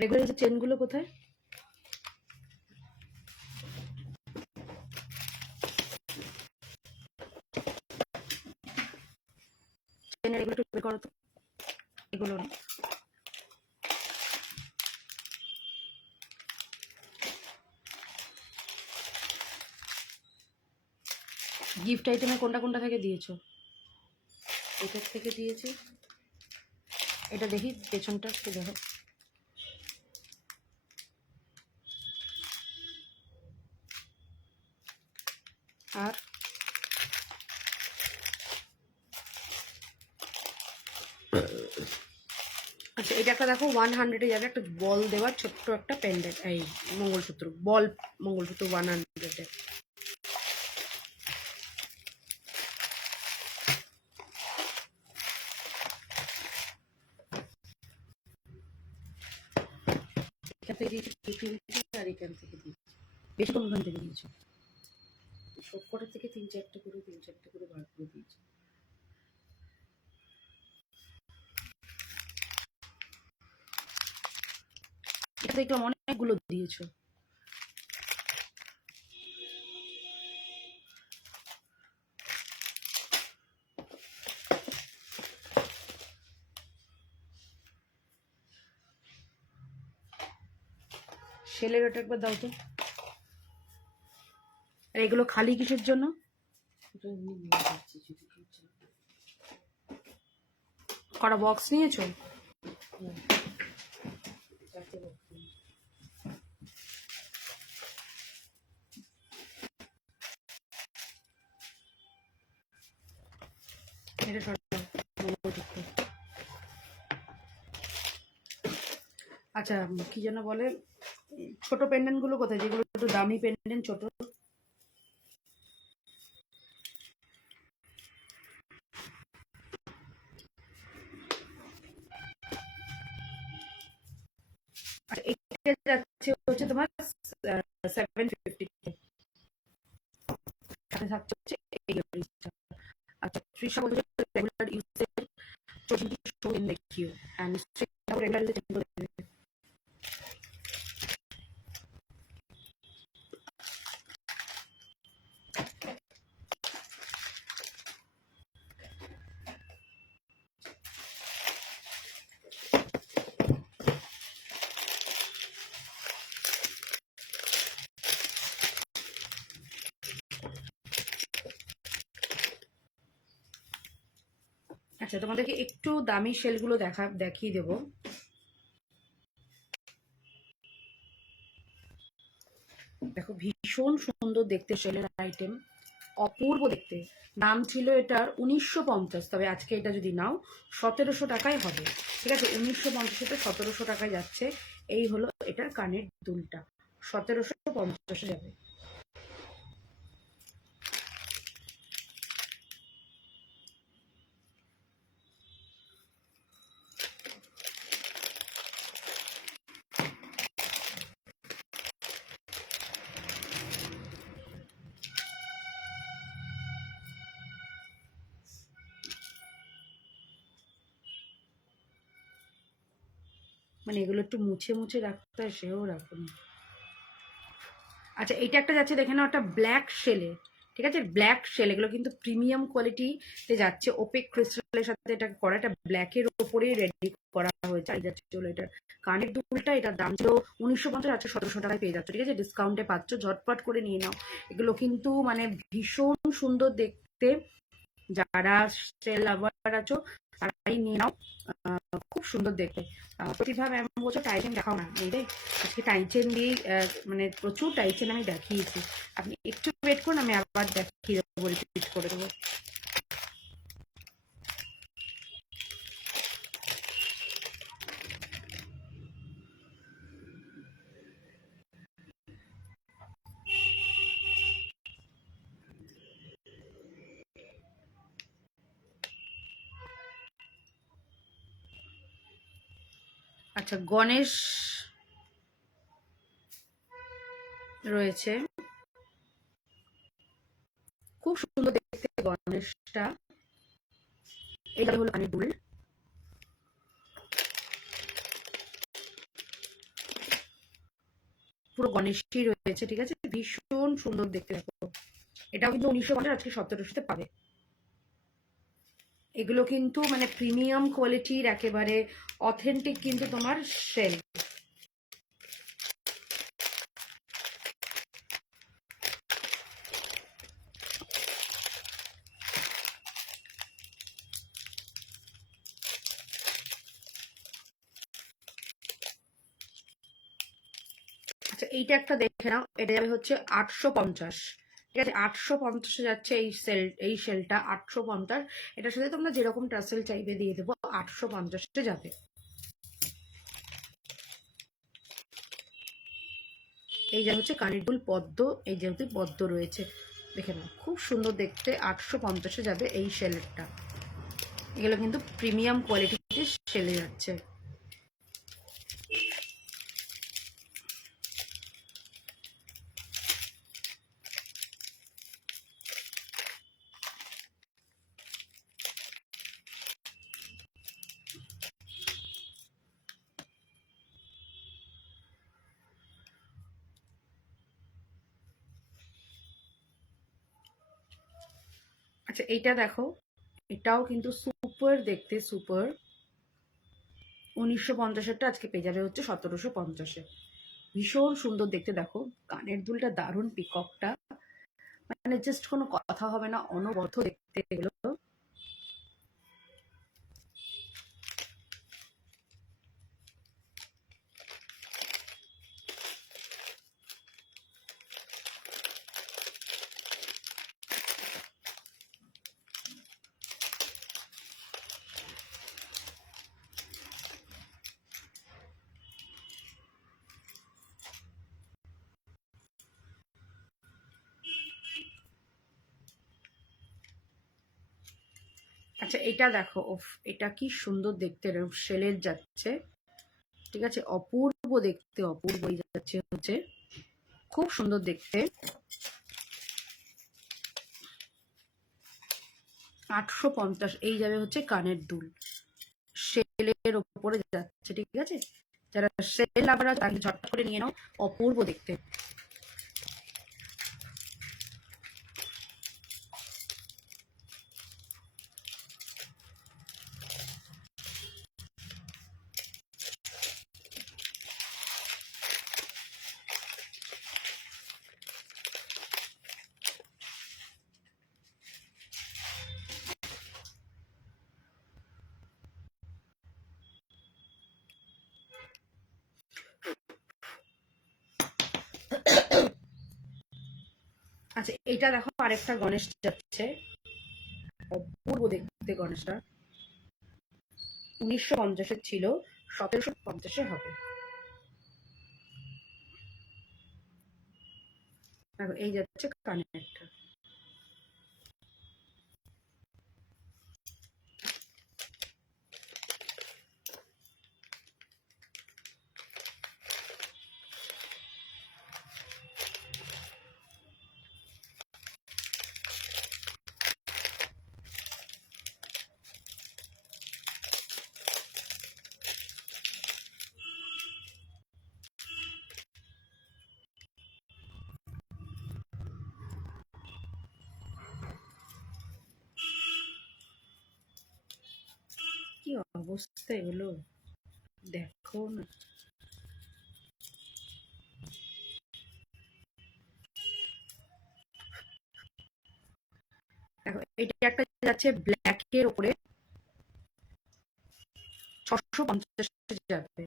রেগুলার যে চেনগুলো কোথায়? চেনের এগুলো একটু বের করো তো, এগুলো না। গিফট আইটেমে কোনটা কোনটা থেকে দিয়েছো? এটার থেকে দিয়েছি, এটা দেখি পেছনটা একটু দেখো। আর আচ্ছা, এটা একটা দেখো 100-এ যাবে, একটা বল দেওয়ার ছোট্ট একটা প্যান্ডেল, এই মঙ্গলসূত্র, বল মঙ্গলসূত্র 100-এ। এখান থেকে দিয়েছি 2-3, আর এখান থেকে দিয়েছি বেশি, কোনখান থেকে দিয়েছো? সবকটার থেকে 3-4টা করে, 3-4টা করে বার করে দিয়েছি। এটা দেখলাম অনেকগুলো দিয়েছো। সেলের ওটা একবার দাও তো। আর এগুলো খালি কিসের জন্য? কটা বক্স নিয়েছো? এটা আচ্ছা, কি যেন বলে, ছোট পেন্ডেন্ট গুলো কোথায়, যেগুলো একটু দামি পেন্ডেন্ট ছোট? আচ্ছা, এটা যাচ্ছে হচ্ছে তোমার 750, সাথে থাকছে হচ্ছে এই ইয়াররিংসটা। আচ্ছা, তৃষা বলছে রেগুলার ইউজের চোখে show in the queue and regular ইউজের। আচ্ছা, তোমাদেরকে একটু দামি সেলগুলো দেখিয়ে দেবো। দেখো, ভীষণ সুন্দর দেখতে সেলের আইটেম, অপূর্ব দেখতে। দাম ছিল এটার 1950, তবে আজকে এটা যদি নাও 1700 টাকায় হবে। ঠিক আছে, 1950 1700 টাকায় যাচ্ছে। এই হলো এটার কানের দুলটা, 1750 যাবে। মানে এগুলো একটু মুছে মুছে রাখতে হয়, সেও রাখুন। আচ্ছা, এইটা একটা যাচ্ছে, দেখে নাও, একটা ব্ল্যাক শেলে। ঠিক আছে, ব্ল্যাক শেল, এগুলো কিন্তু প্রিমিয়াম কোয়ালিটিতে যাচ্ছে। ওপেক ক্রিস্টালের সাথে এটা করা, এটা ব্ল্যাকের ওপরেই রেডি করা হয়েছে। আর যাচ্ছে চলো এটার কানের দুলটা, এটার দাম ছিল 1950, আছে 1700 টাকায় পেয়ে যাচ্ছে। ঠিক আছে, ডিসকাউন্টে পাচ্ছ, ঝটপট করে নিয়ে নাও। এগুলো কিন্তু মানে ভীষণ সুন্দর দেখতে, যারা সেল লাভার আছো তারাই নিয়ে নাও, খুব সুন্দর দেখতে। প্রতিভা ম্যাম বলছো টাইচেন দেখাও না, এই রে আজকে টাইচেন দিয়েই মানে প্রচুর টাইচেন আমি দেখিয়েছি। আপনি একটু ওয়েট করুন, আমি আবার দেখিয়ে দেবো, রিপিট করে দেবো। আচ্ছা, গণেশ রয়েছে, খুব সুন্দর দেখতে গণেশটা। এটা হলো কানের দুল। পুরো গণেশই রয়েছে, ঠিক আছে, ভীষণ সুন্দর দেখতে। দেখো এটাও কিন্তু 1950, আজকে 1700-তে পাবে। এগুলো কিন্তু মানে প্রিমিয়াম কোয়ালিটির, একেবারে অথেন্টিক কিন্তু তোমার শেল। আচ্ছা এইটা একটা দেখে নাও, এটা যাবে হচ্ছে 850, ঠিক আছে, 850-এ যাচ্ছে এই শেলটা 850। এটার সাথে তোমরা যেরকম টাসেল চাইবে দিয়ে দেবো, 850-এ যাবে। এই যে হচ্ছে কানের দুল পদ্ম, এই যেহেতু পদ্ম রয়েছে, দেখে নাও খুব সুন্দর দেখতে, 850-এ যাবে এই শেলেরটা। এগুলো কিন্তু প্রিমিয়াম কোয়ালিটিতে সেলে যাচ্ছে। আচ্ছা এইটা দেখো, এটাও কিন্তু সুপার দেখতে, সুপার। 1950-এরটা আজকে পেয়ে যাবে হচ্ছে 1750-এ। ভীষণ সুন্দর দেখতে, দেখো কানের দুলটা দারুণ, পিককটা মানে জাস্ট কোনো কথা হবে না, অনবদ্য দেখতে এগুলো। আচ্ছা এটা দেখো, ওফ এটা কি সুন্দর দেখতে, সেলের যাচ্ছে, ঠিক আছে, অপূর্ব দেখতে, অপূর্বই যাচ্ছে হচ্ছে, খুব সুন্দর দেখতে। 850 এই যাবে হচ্ছে কানের দুল, সেলের ওপরে যাচ্ছে, ঠিক আছে। যারা সেল আবার তাকে ঝট করে নিয়ে নাও, অপূর্ব দেখতে। আচ্ছা এটা দেখো, আরেকটা গণেশ যাচ্ছে, অপূর্ব দেখতে গণেশটা। 1950-এর ছিল, 1750-এ হবে। দেখো এই যাচ্ছে কানেরটা। কি অবস্থা এগুলো, দেখো না। দেখো এটা একটা যাচ্ছে ব্ল্যাকের উপরে, 650 যাবে।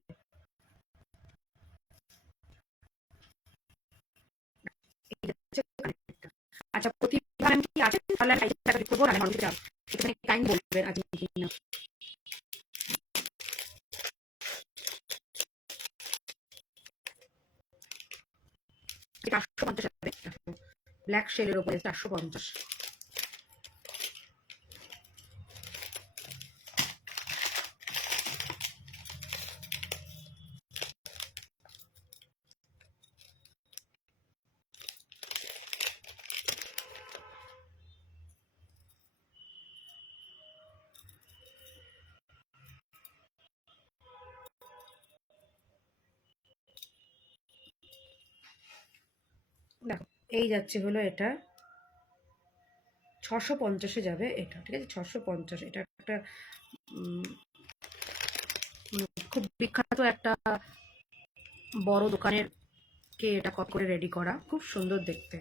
এই যাচ্ছে কানেরটা। আচ্ছা প্রতিভা ম্যাম কি আছেন? তাহলে আমি টাইপ করবো, নাহলে মানুষকে চাপ এখানে টাইম বলবেন আজ কি না। 450 যাবে, ব্ল্যাক শেলের উপরে 450। এই যাচ্ছে হলো এটা 650-এ যাবে এটা, ঠিক আছে? 650, এটা একটা খুব বিখ্যাত একটা বড় দোকানের কে এটা কত করে রেডি করা, খুব সুন্দর দেখতে।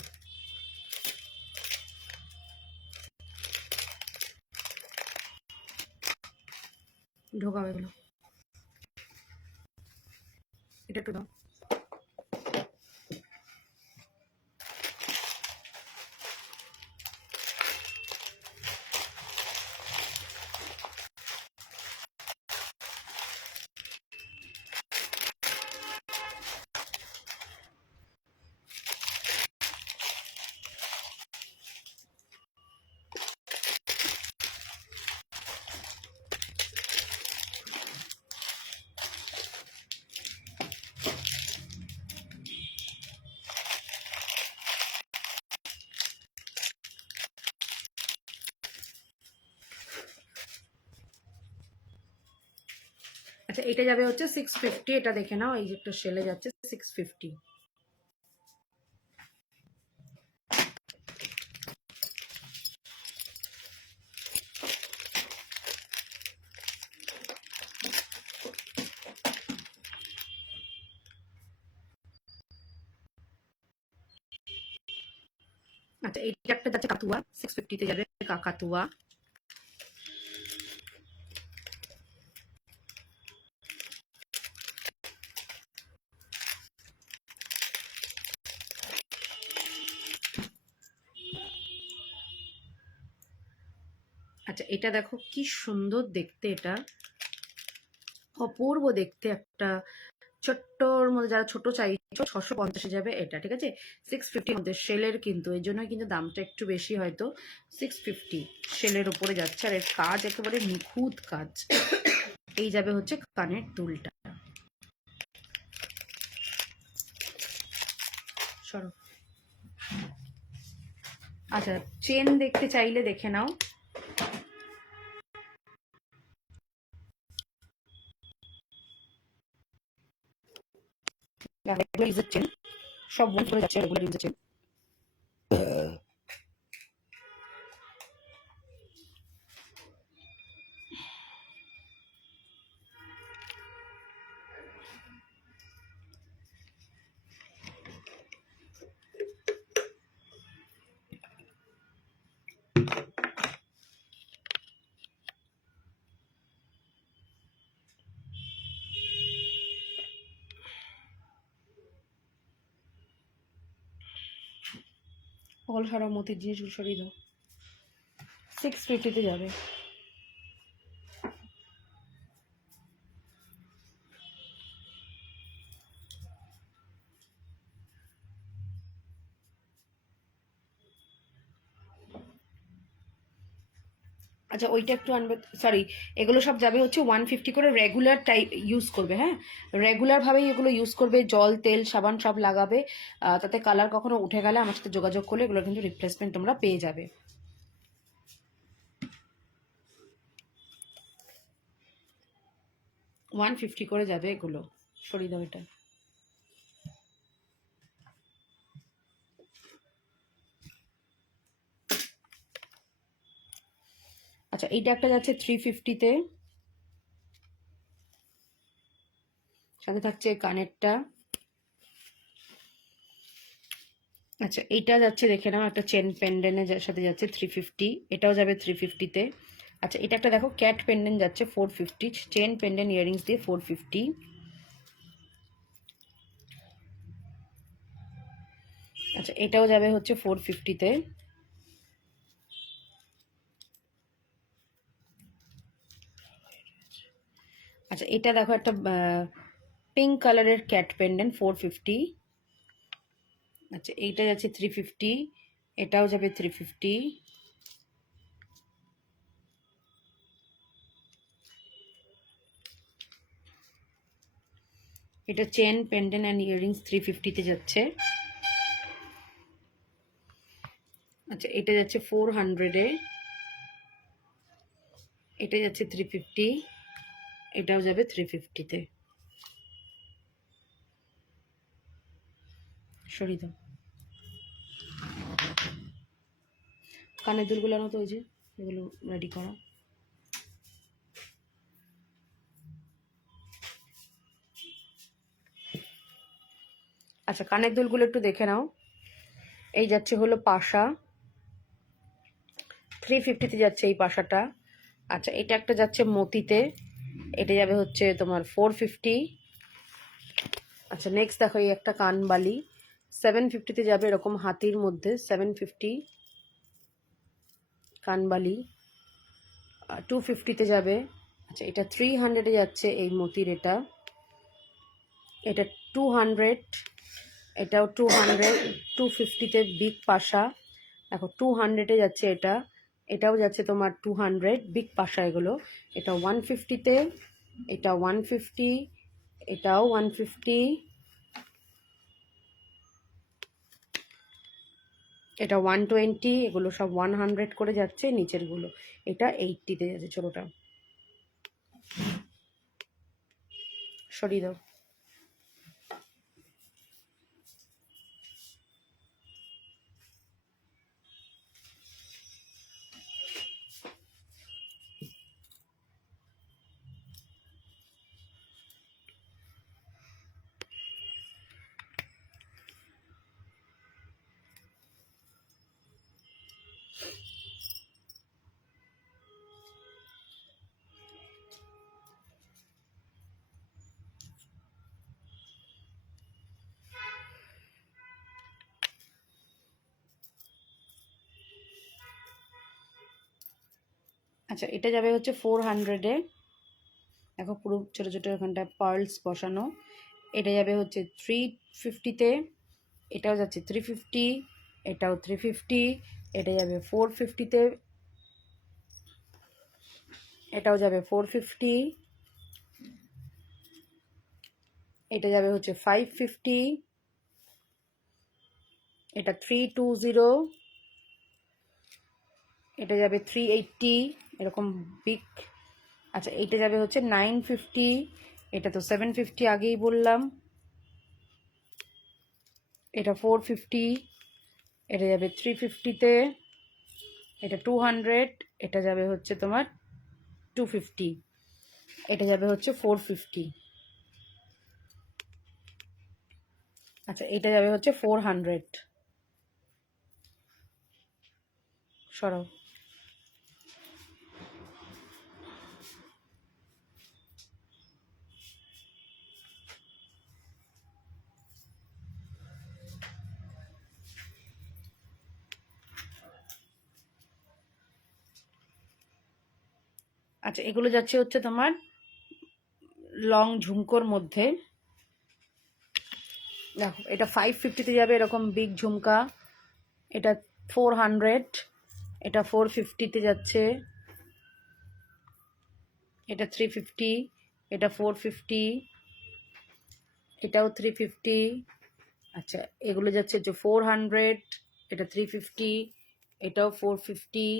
ঢোকাও এগুলো, এটা একটু দাও। আচ্ছা, এটা যাবে হচ্ছে 650, এটা দেখে নাও, এই যে একটা সেলে যাচ্ছে 650। আচ্ছা, এইটা একটা যাচ্ছে কাতুয়া, 650-তে যাবে কাকাতুয়া। আচ্ছা, এটা দেখো কি সুন্দর দেখতে, এটা অপূর্ব দেখতে, একটা ছোট্টর মধ্যে যারা ছোট চাইছো 650-এ যাবে এটা, ঠিক আছে? 650-র মধ্যে সেলের, কিন্তু এই জন্য কিন্তু দামটা একটু বেশি হয়তো। 650 সেলের উপরে যাচ্ছে, আর এর কাজ একেবারে নিখুঁত কাজ। এই যাবে হচ্ছে কানের দুলটা। সরো। আচ্ছা, চেন দেখতে চাইলে দেখে নাও। রেগুলার ইউজের চেন, সব বন্ধ করে যাচ্ছে রেগুলার ইউজের চেন। অল সারা মতির জিনিসগুলো সরিয়ে দাও। 650-তে যাবে। আচ্ছা, ওইটা একটু আনবে, সরি, এগুলো সব যাবে হচ্ছে 150 করে, রেগুলার টাইপ ইউজ করবে, হ্যাঁ? রেগুলারভাবেই এগুলো ইউজ করবে, জল তেল সাবান সব লাগাবে। তাতে কালার কখনো উঠে গেলে আমার সাথে যোগাযোগ করলে এগুলো কিন্তু রিপ্লেসমেন্ট তোমরা পেয়ে যাবে। 150 করে যাবে এগুলো, সরিয়ে দাও এটা। আচ্ছা, এইটা একটা যাচ্ছে 350-তে, সাথে থাকছে কানেরটা। আচ্ছা, এইটা যাচ্ছে দেখে নাও, একটা চেন পেন্ডেন্টের সাথে যাচ্ছে 350, এটাও যাবে 350-তে। আচ্ছা, এটা একটা দেখো ক্যাট পেন্ডেন্ট যাচ্ছে 450, চেন পেন্ডেন্ট ইয়ারিংস দিয়ে 450। আচ্ছা, এটাও যাবে হচ্ছে 450-তে। আচ্ছা, এটা দেখো একটা পিঙ্ক কালারের ক্যাট পেন্ডেন্ট 450। আচ্ছা, এইটা যাচ্ছে 350, এটাও যাবে 350। এটা চেন পেন্ডেন্ট অ্যান্ড ইয়ারিংস 350-তে যাচ্ছে। আচ্ছা, এটা যাচ্ছে 400-এ, এটা যাচ্ছে 350, এটাও যাবে 350-তে। সরিয়ে দাও। কানের দুলগুলো তো ওই যে এগুলো রেডি করা। আচ্ছা কানের দুলগুলো একটু দেখে নাও। এই যাচ্ছে হলো পাশা, 350-তে যাচ্ছে এই পাশাটা। আচ্ছা এটা একটা যাচ্ছে মতিতে, এটা যাবে হচ্ছে তোমার 450। আচ্ছা নেক্সট দেখো এই একটা কানবালি 750-তে যাবে, এরকম হাতির মধ্যে 750 কানবালি। 250-তে যাবে। আচ্ছা এটা 300-এ যাচ্ছে এই মতির, এটা 200, এটাও 200। 250-তে বিগ পাশা, দেখো 200-এ যাচ্ছে এটাও যাচ্ছে তোমার 200 বিগ পাশা এগুলো। এটা 150-তে, এটা 150, এটাও 150, এটা 120, এগুলো সব 100 করে যাচ্ছে নিচেরগুলো। এটা 80-তে যাচ্ছে ছোটোটা। সরিয়ে দাও। আচ্ছা এটা যাবে হচ্ছে 400-এ, দেখো পুরো ছোটো ছোটো এখানটায় পার্লস বসানো। এটা যাবে হচ্ছে 350-তে, এটাও যাচ্ছে 350, এটাও 350, এটা যাবে 450-তে, এটাও যাবে 450, এটা যাবে হচ্ছে 550, এটা 320, এটা যাবে 380 এরকম বিগ। আচ্ছা এইটা যাবে হচ্ছে 950, এটা তো 750 আগেই বললাম। এটা 450, এটা যাবে 350-তে, এটা 200, এটা যাবে হচ্ছে তোমার 250, এটা যাবে হচ্ছে 450। আচ্ছা এটা যাবে হচ্ছে 400। সরাও। আচ্ছা এগুলো যাচ্ছে হচ্ছে তোমার লং ঝুমকোর মধ্যে। দেখো এটা 550-তে যাবে এরকম বিগ ঝুমকা, এটা 400, এটা 450-তে যাচ্ছে, এটা 350, এটা 450, এটাও 350। আচ্ছা এগুলো যাচ্ছে যে 400, এটা 350, এটাও 450,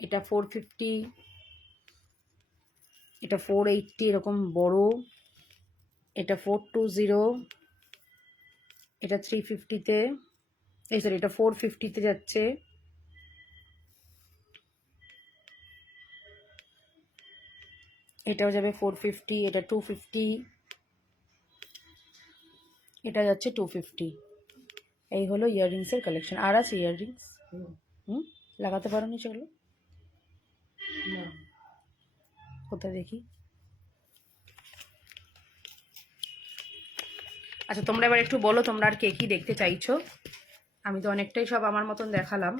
এটা 450, এটা 480 এরকম বড়, এটা 420, এটা 350-তে, এই সরি এটা 450-তে যাচ্ছে, এটাও যাবে 450, এটা 250, এটা যাচ্ছে 250। এই হলো ইয়াররিংসের কালেকশন। আর আছে ইয়াররিংস? লাগাতে পারো নি সেগুলো? কোথায় দেখি। আচ্ছা তোমরা এবার একটু বলো তোমরা আর কে কি দেখতে চাইছো। আমি তো অনেকটাই সব আমার মতন দেখালাম।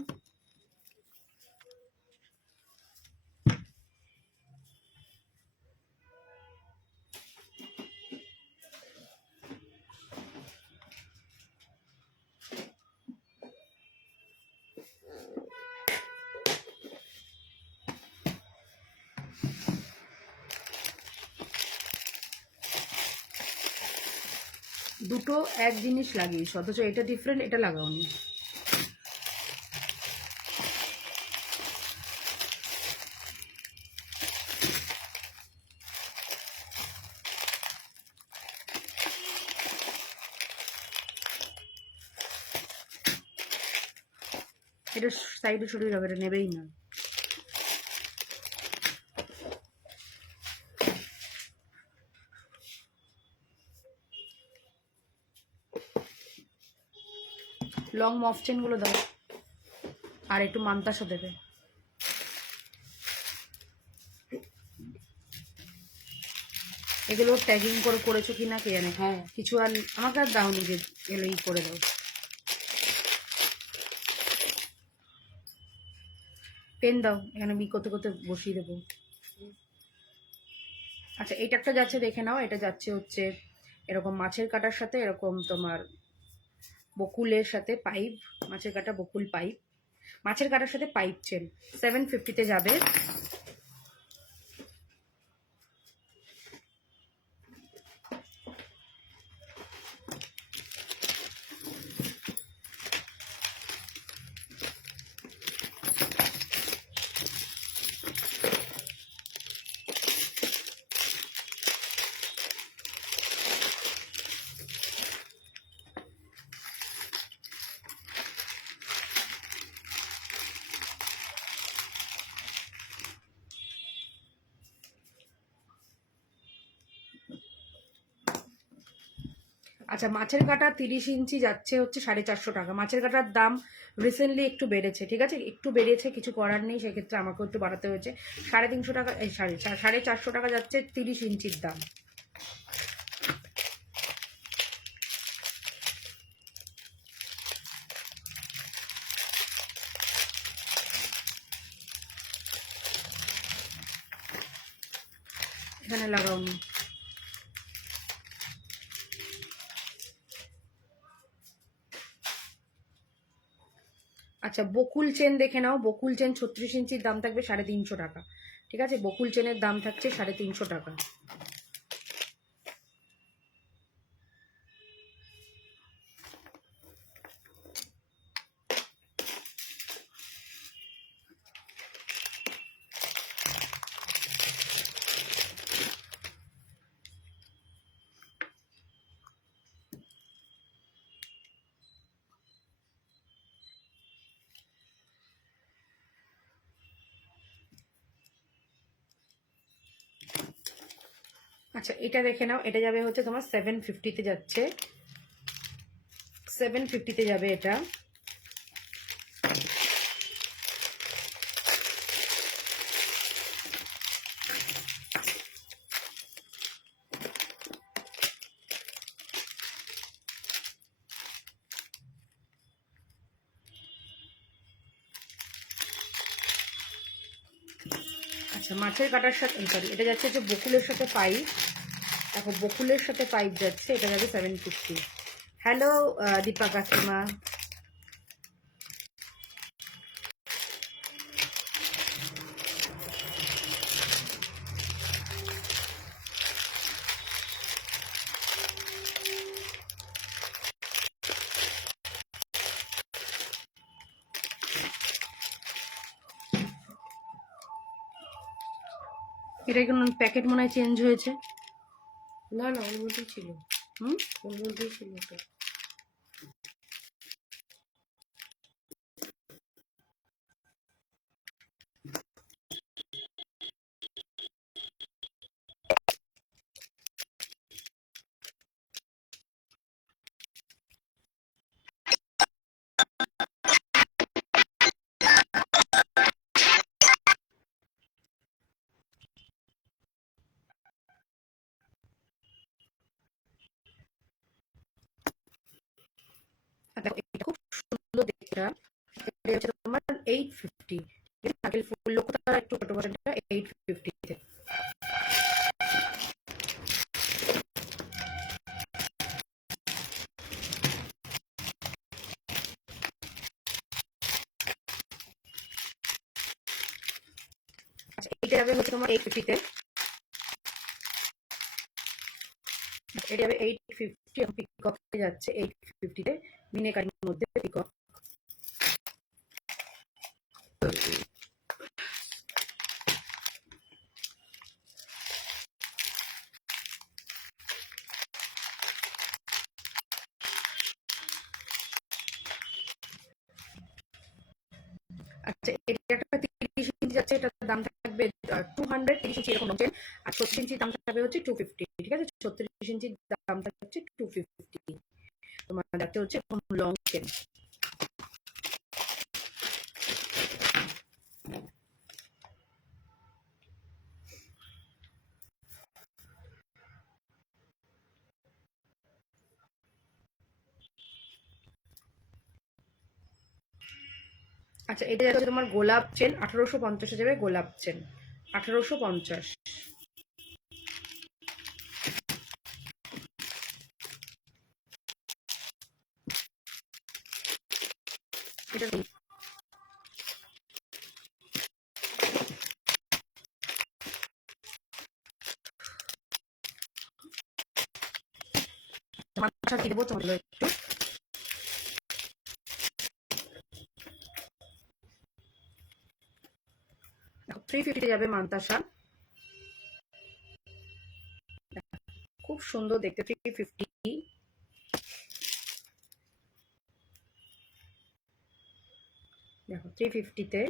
দুটো এক জিনিস লাগিয়েছো অথচ এটা ডিফারেন্ট, এটা লাগাওনি। এটা সাইডে সরিয়ে যাবে, এটা নেবেই না। লং মফ চেনগুলো দাও, আর একটু মান্তাসও দেবে। এগুলো ট্যাগিং করে করেছো কিনা কে জানে। হ্যাঁ, কিছু আর আমাকে আর দাওনি যে এগুলো ই করে দাও। পেন দাও, এখানে বি করতে করতে বসিয়ে দেবো। আচ্ছা, এটা একটা যাচ্ছে, দেখে নাও। এটা যাচ্ছে হচ্ছে এরকম মাছের কাটার সাথে এরকম তোমার বকুলের সাথে পাইপ, মাছের কাটা বকুল পাইপ, মাছের কাটার সাথে পাইপ চেন 750-তে যাবে। আচ্ছা, মাছের কাটা 30 ইঞ্চি যাচ্ছে হচ্ছে 450 টাকা। মাছের কাটার দাম রিসেন্টলি একটু বেড়েছে, ঠিক আছে, একটু বেড়েছে, কিছু করার নেই, সেক্ষেত্রে আমাকেও একটু বাড়াতে হয়েছে। 350 টাকা, এই 450 টাকা যাচ্ছে 30 ইঞ্চির দাম। এখানে লাগাওনি। আচ্ছা, বকুল চেন দেখে নাও। বকুল চেন 36 ইঞ্চির দাম থাকবে 350 টাকা, ঠিক আছে। বকুল চেনের দাম থাকছে 350 টাকা। আচ্ছা, এটা দেখে নাও। এটা যাবে হচ্ছে তোমার 750-তে যাচ্ছে, 750-তে যাবে এটা। আচ্ছা, মাছের কাটার সাথে, সরি, এটা যাচ্ছে হচ্ছে বকুলের সাথে পাইপ। দেখো, বকুলের সাথে পাইপ যাচ্ছে, এটা যাবে 750। হ্যালো দীপা কাকিমা। এটা কোনো প্যাকেট মনে হয় চেঞ্জ হয়েছে। না না, ওর মধ্যেই ছিল। হুম, ওর মধ্যেই ছিল ওটা। দেখো, এটা খুব সুন্দর দেখতে। এটা হচ্ছে তোমার 850। নারকেল ফুল লক্ষ্য তারা একটু ছোট ভার্সনটা 850-তে। আচ্ছা, এইটা যাবে হচ্ছে তোমার 850-তে। এটা যাবে 850। এখন পিকক যাচ্ছে 850-তে, মিনেকারির মধ্যে পিকক। ইঞ্চি যাচ্ছে, এটার দাম থাকবে 200, 30 ইঞ্চি এরকম চেন। আর 36 ইঞ্চির দাম থাকবে হচ্ছে 250, ঠিক আছে? 36 ইঞ্চির দাম থাকবে হচ্ছে 250। তোমার দেখতে হচ্ছে লং চেন। আচ্ছা, এটা যাচ্ছে তোমার গোলাপ চেন, 1850 যাবে গোলাপ চেন, 1850। এটা মাথা কি দেবো তোমার একটু। 350 যাবে মান্তাসা, খুব সুন্দর দেখতে। 350, দেখো 350-তে।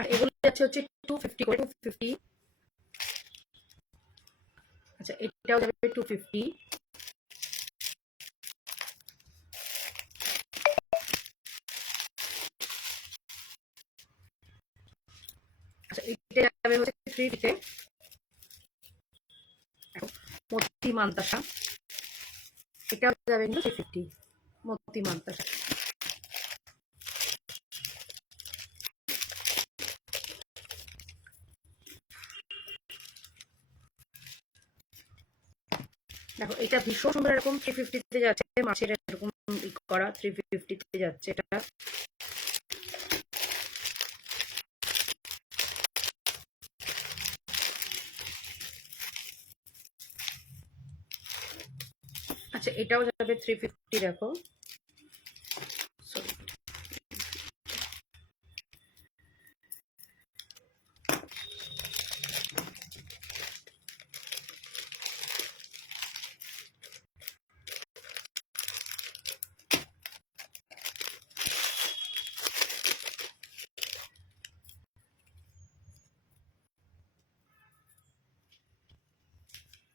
আর এগুলো যাচ্ছে হচ্ছে 250 করে, 250। আচ্ছা, এটাও যাবে 250। আচ্ছা, এটা যাবে হচ্ছে 350-তে, মতি মান্তাসা। এটাও যাবে কিন্তু 350, মতি মান্তাসা। দেখো এটা ভীষণ সুন্দর, এরকম 350-তে যাচ্ছে, মাছের এরকম করা 350-তে যাচ্ছে এটা। আচ্ছা, এটাও যাবে 350, দেখো সরি।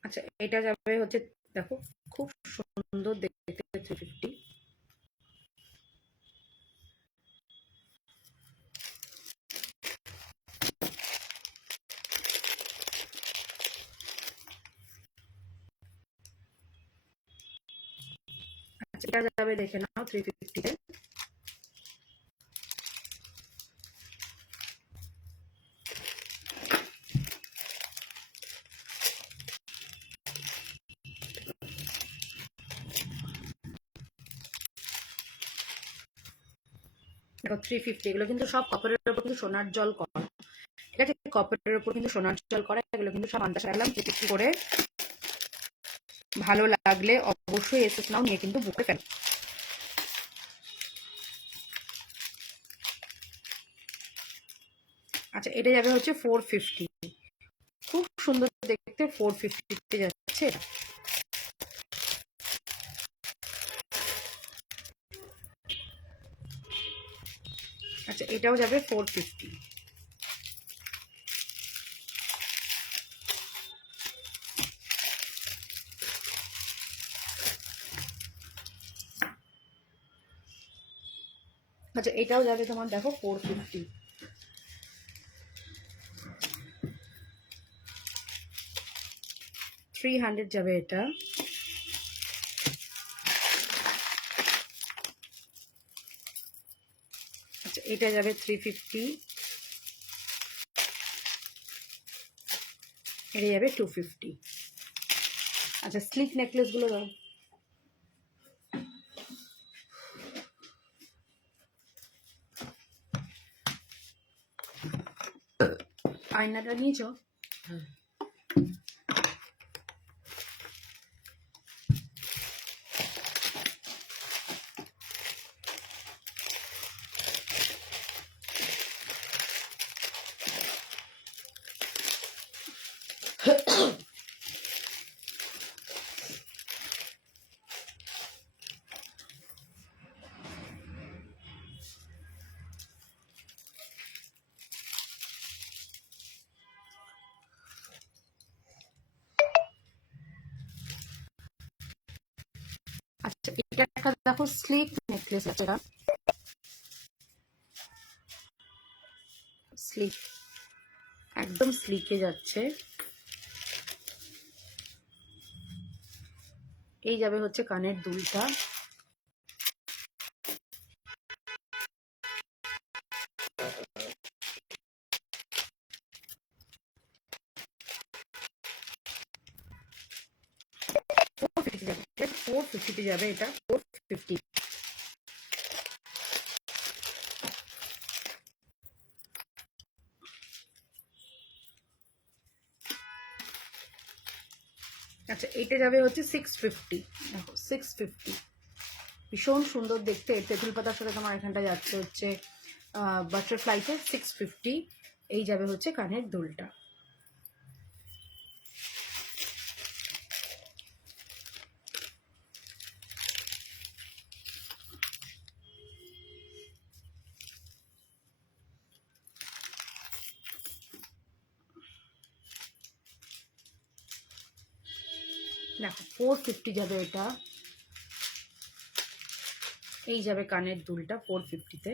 আচ্ছা, এটা যাবে হচ্ছে, দেখো খুব সুন্দর দেখতে 350। আচ্ছা, এটা যাবে দেখে নাও 350-তে। দেখো 350, এগুলো কিন্তু সব কপারের উপর কিন্তু সোনার জল করা, ঠিক আছে? কপারের উপর কিন্তু সোনার জল করা, এগুলো কিন্তু সব আন্দাজ রাখলাম 350 করে। ভালো লাগলে অবশ্যই এসএস নাও, নিয়ে কিন্তু বুকে ফেল। আচ্ছা, এটা যাবে হচ্ছে 450, খুব সুন্দর দেখতে 450-তে যাচ্ছে। আচ্ছা, এটাও যাবে 450। আচ্ছা, এটাও যাবে তোমার দেখো 450। 300 যাবে এটা। আচ্ছা, এটা যাবে 350। এটা যাবে 250। আচ্ছা স্লিক নেকলেসগুলো দাও। আয়নাটা নিয়েছো? হ্যাঁ। আচ্ছা এটা একটা দেখো স্লিক নেকলেস আছে, এটা স্লিক, একদম স্লিকে যাচ্ছে। এই যাবে হচ্ছে কানের দুলটা। ফোর ফিফটিতে যাবে এটা, 450। আচ্ছা এটা যাবে হচ্ছে 650। দেখো 650, ভীষণ সুন্দর দেখতে। তেঁতুল পাতার সাথে তোমার এখানটা যাচ্ছে হচ্ছে বাটারফ্লাইতে 650। এই যাবে হচ্ছে কানের দুলটা। দেখো 450 যাবে এটা। এই যাবে কানের দুলটা 450-তে।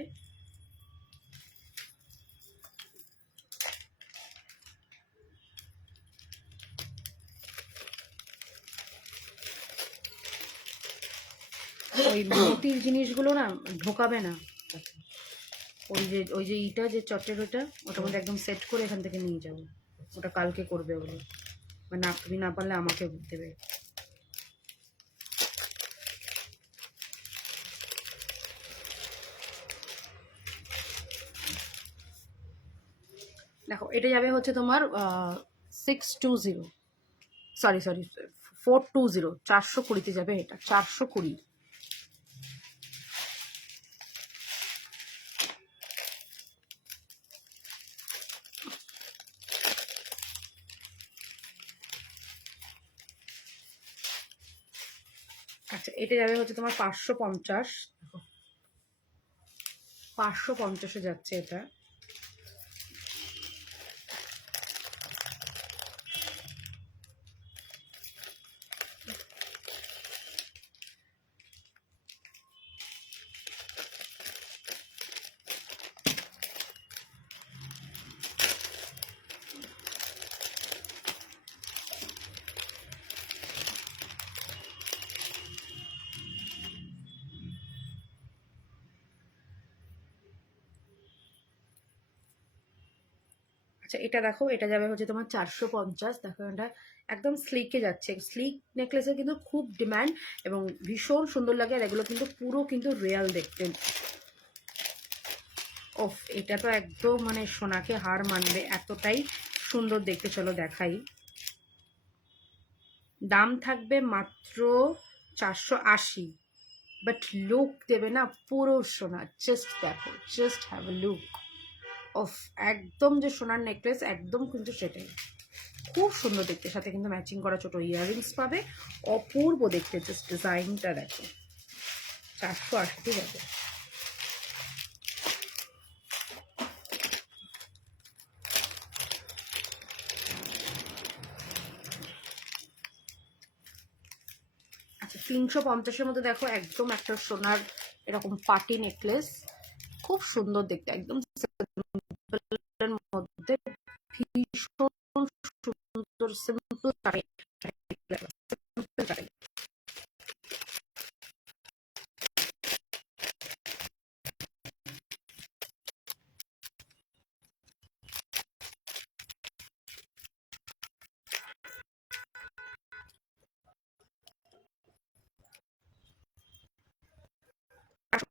ওই মতির জিনিসগুলো না ঢোকাবে না, ওই যে ইটা যে চটের ওটার মধ্যে একদম সেট করে এখান থেকে নিয়ে যাবো। ওটা কালকে করবে ওগুলো, মানে তুমি না পারলে আমাকে দেবে। দেখো এটা যাবে হচ্ছে তোমার 620, সরি 420, 420-তে যাবে এটা, 420। আচ্ছা এটা যাবে হচ্ছে তোমার 550। 550-এ যাচ্ছে এটা। আচ্ছা এটা দেখো, এটা যাবে হচ্ছে তোমার 450। দেখো এটা একদম স্লিকে যাচ্ছে। স্লিক নেকলেসের কিন্তু খুব ডিমান্ড এবং ভীষণ সুন্দর লাগে, আর এগুলো কিন্তু পুরো কিন্তু রিয়েল দেখতে। ওফ, এটা তো একদম মানে সোনাকে হার মানবে, এতটাই সুন্দর দেখতে। চলো দেখাই। দাম থাকবে মাত্র 480, বাট লুক দেবে না পুরো সোনা। জাস্ট দেখো, just have a look of, একদম যে সোনার নেকলেস একদম কিন্তু সেটাই। খুব সুন্দর দেখতে, সাথে কিন্তু ম্যাচিং করা ছোট ইয়াররিংস পাবে, অপূর্ব দেখতে। জাস্ট ডিজাইনটা দেখো, 480-তে যাবে। আচ্ছা 350-এর মধ্যে দেখো একদম একটা সোনার এরকম পার্টি নেকলেস, খুব সুন্দর দেখতে, একদম সিম্পলের মধ্যে ভীষণ সুন্দর সিম্পল।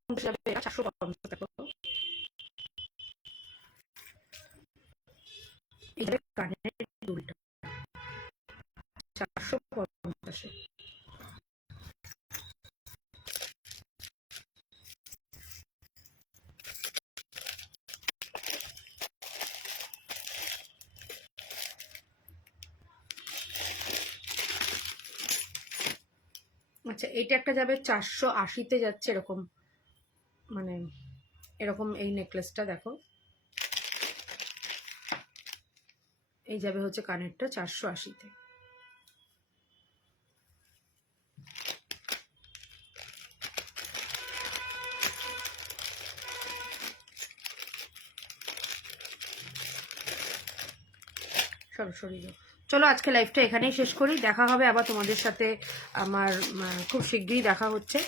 যাবে 450 টাকা। এই যাবে কানের দুলটা 450। আচ্ছা, এটা একটা যাবে 480-তে যাচ্ছে, এরকম মানে এরকম এই নেকলেসটা দেখো, এই যাবে হচ্ছে কানেরটা 480-তে। সরাসরি চলো আজকে লাইভটা এখানেই শেষ করি, দেখা হবে আবার তোমাদের সাথে আমার খুব শীঘ্রই দেখা হচ্ছে।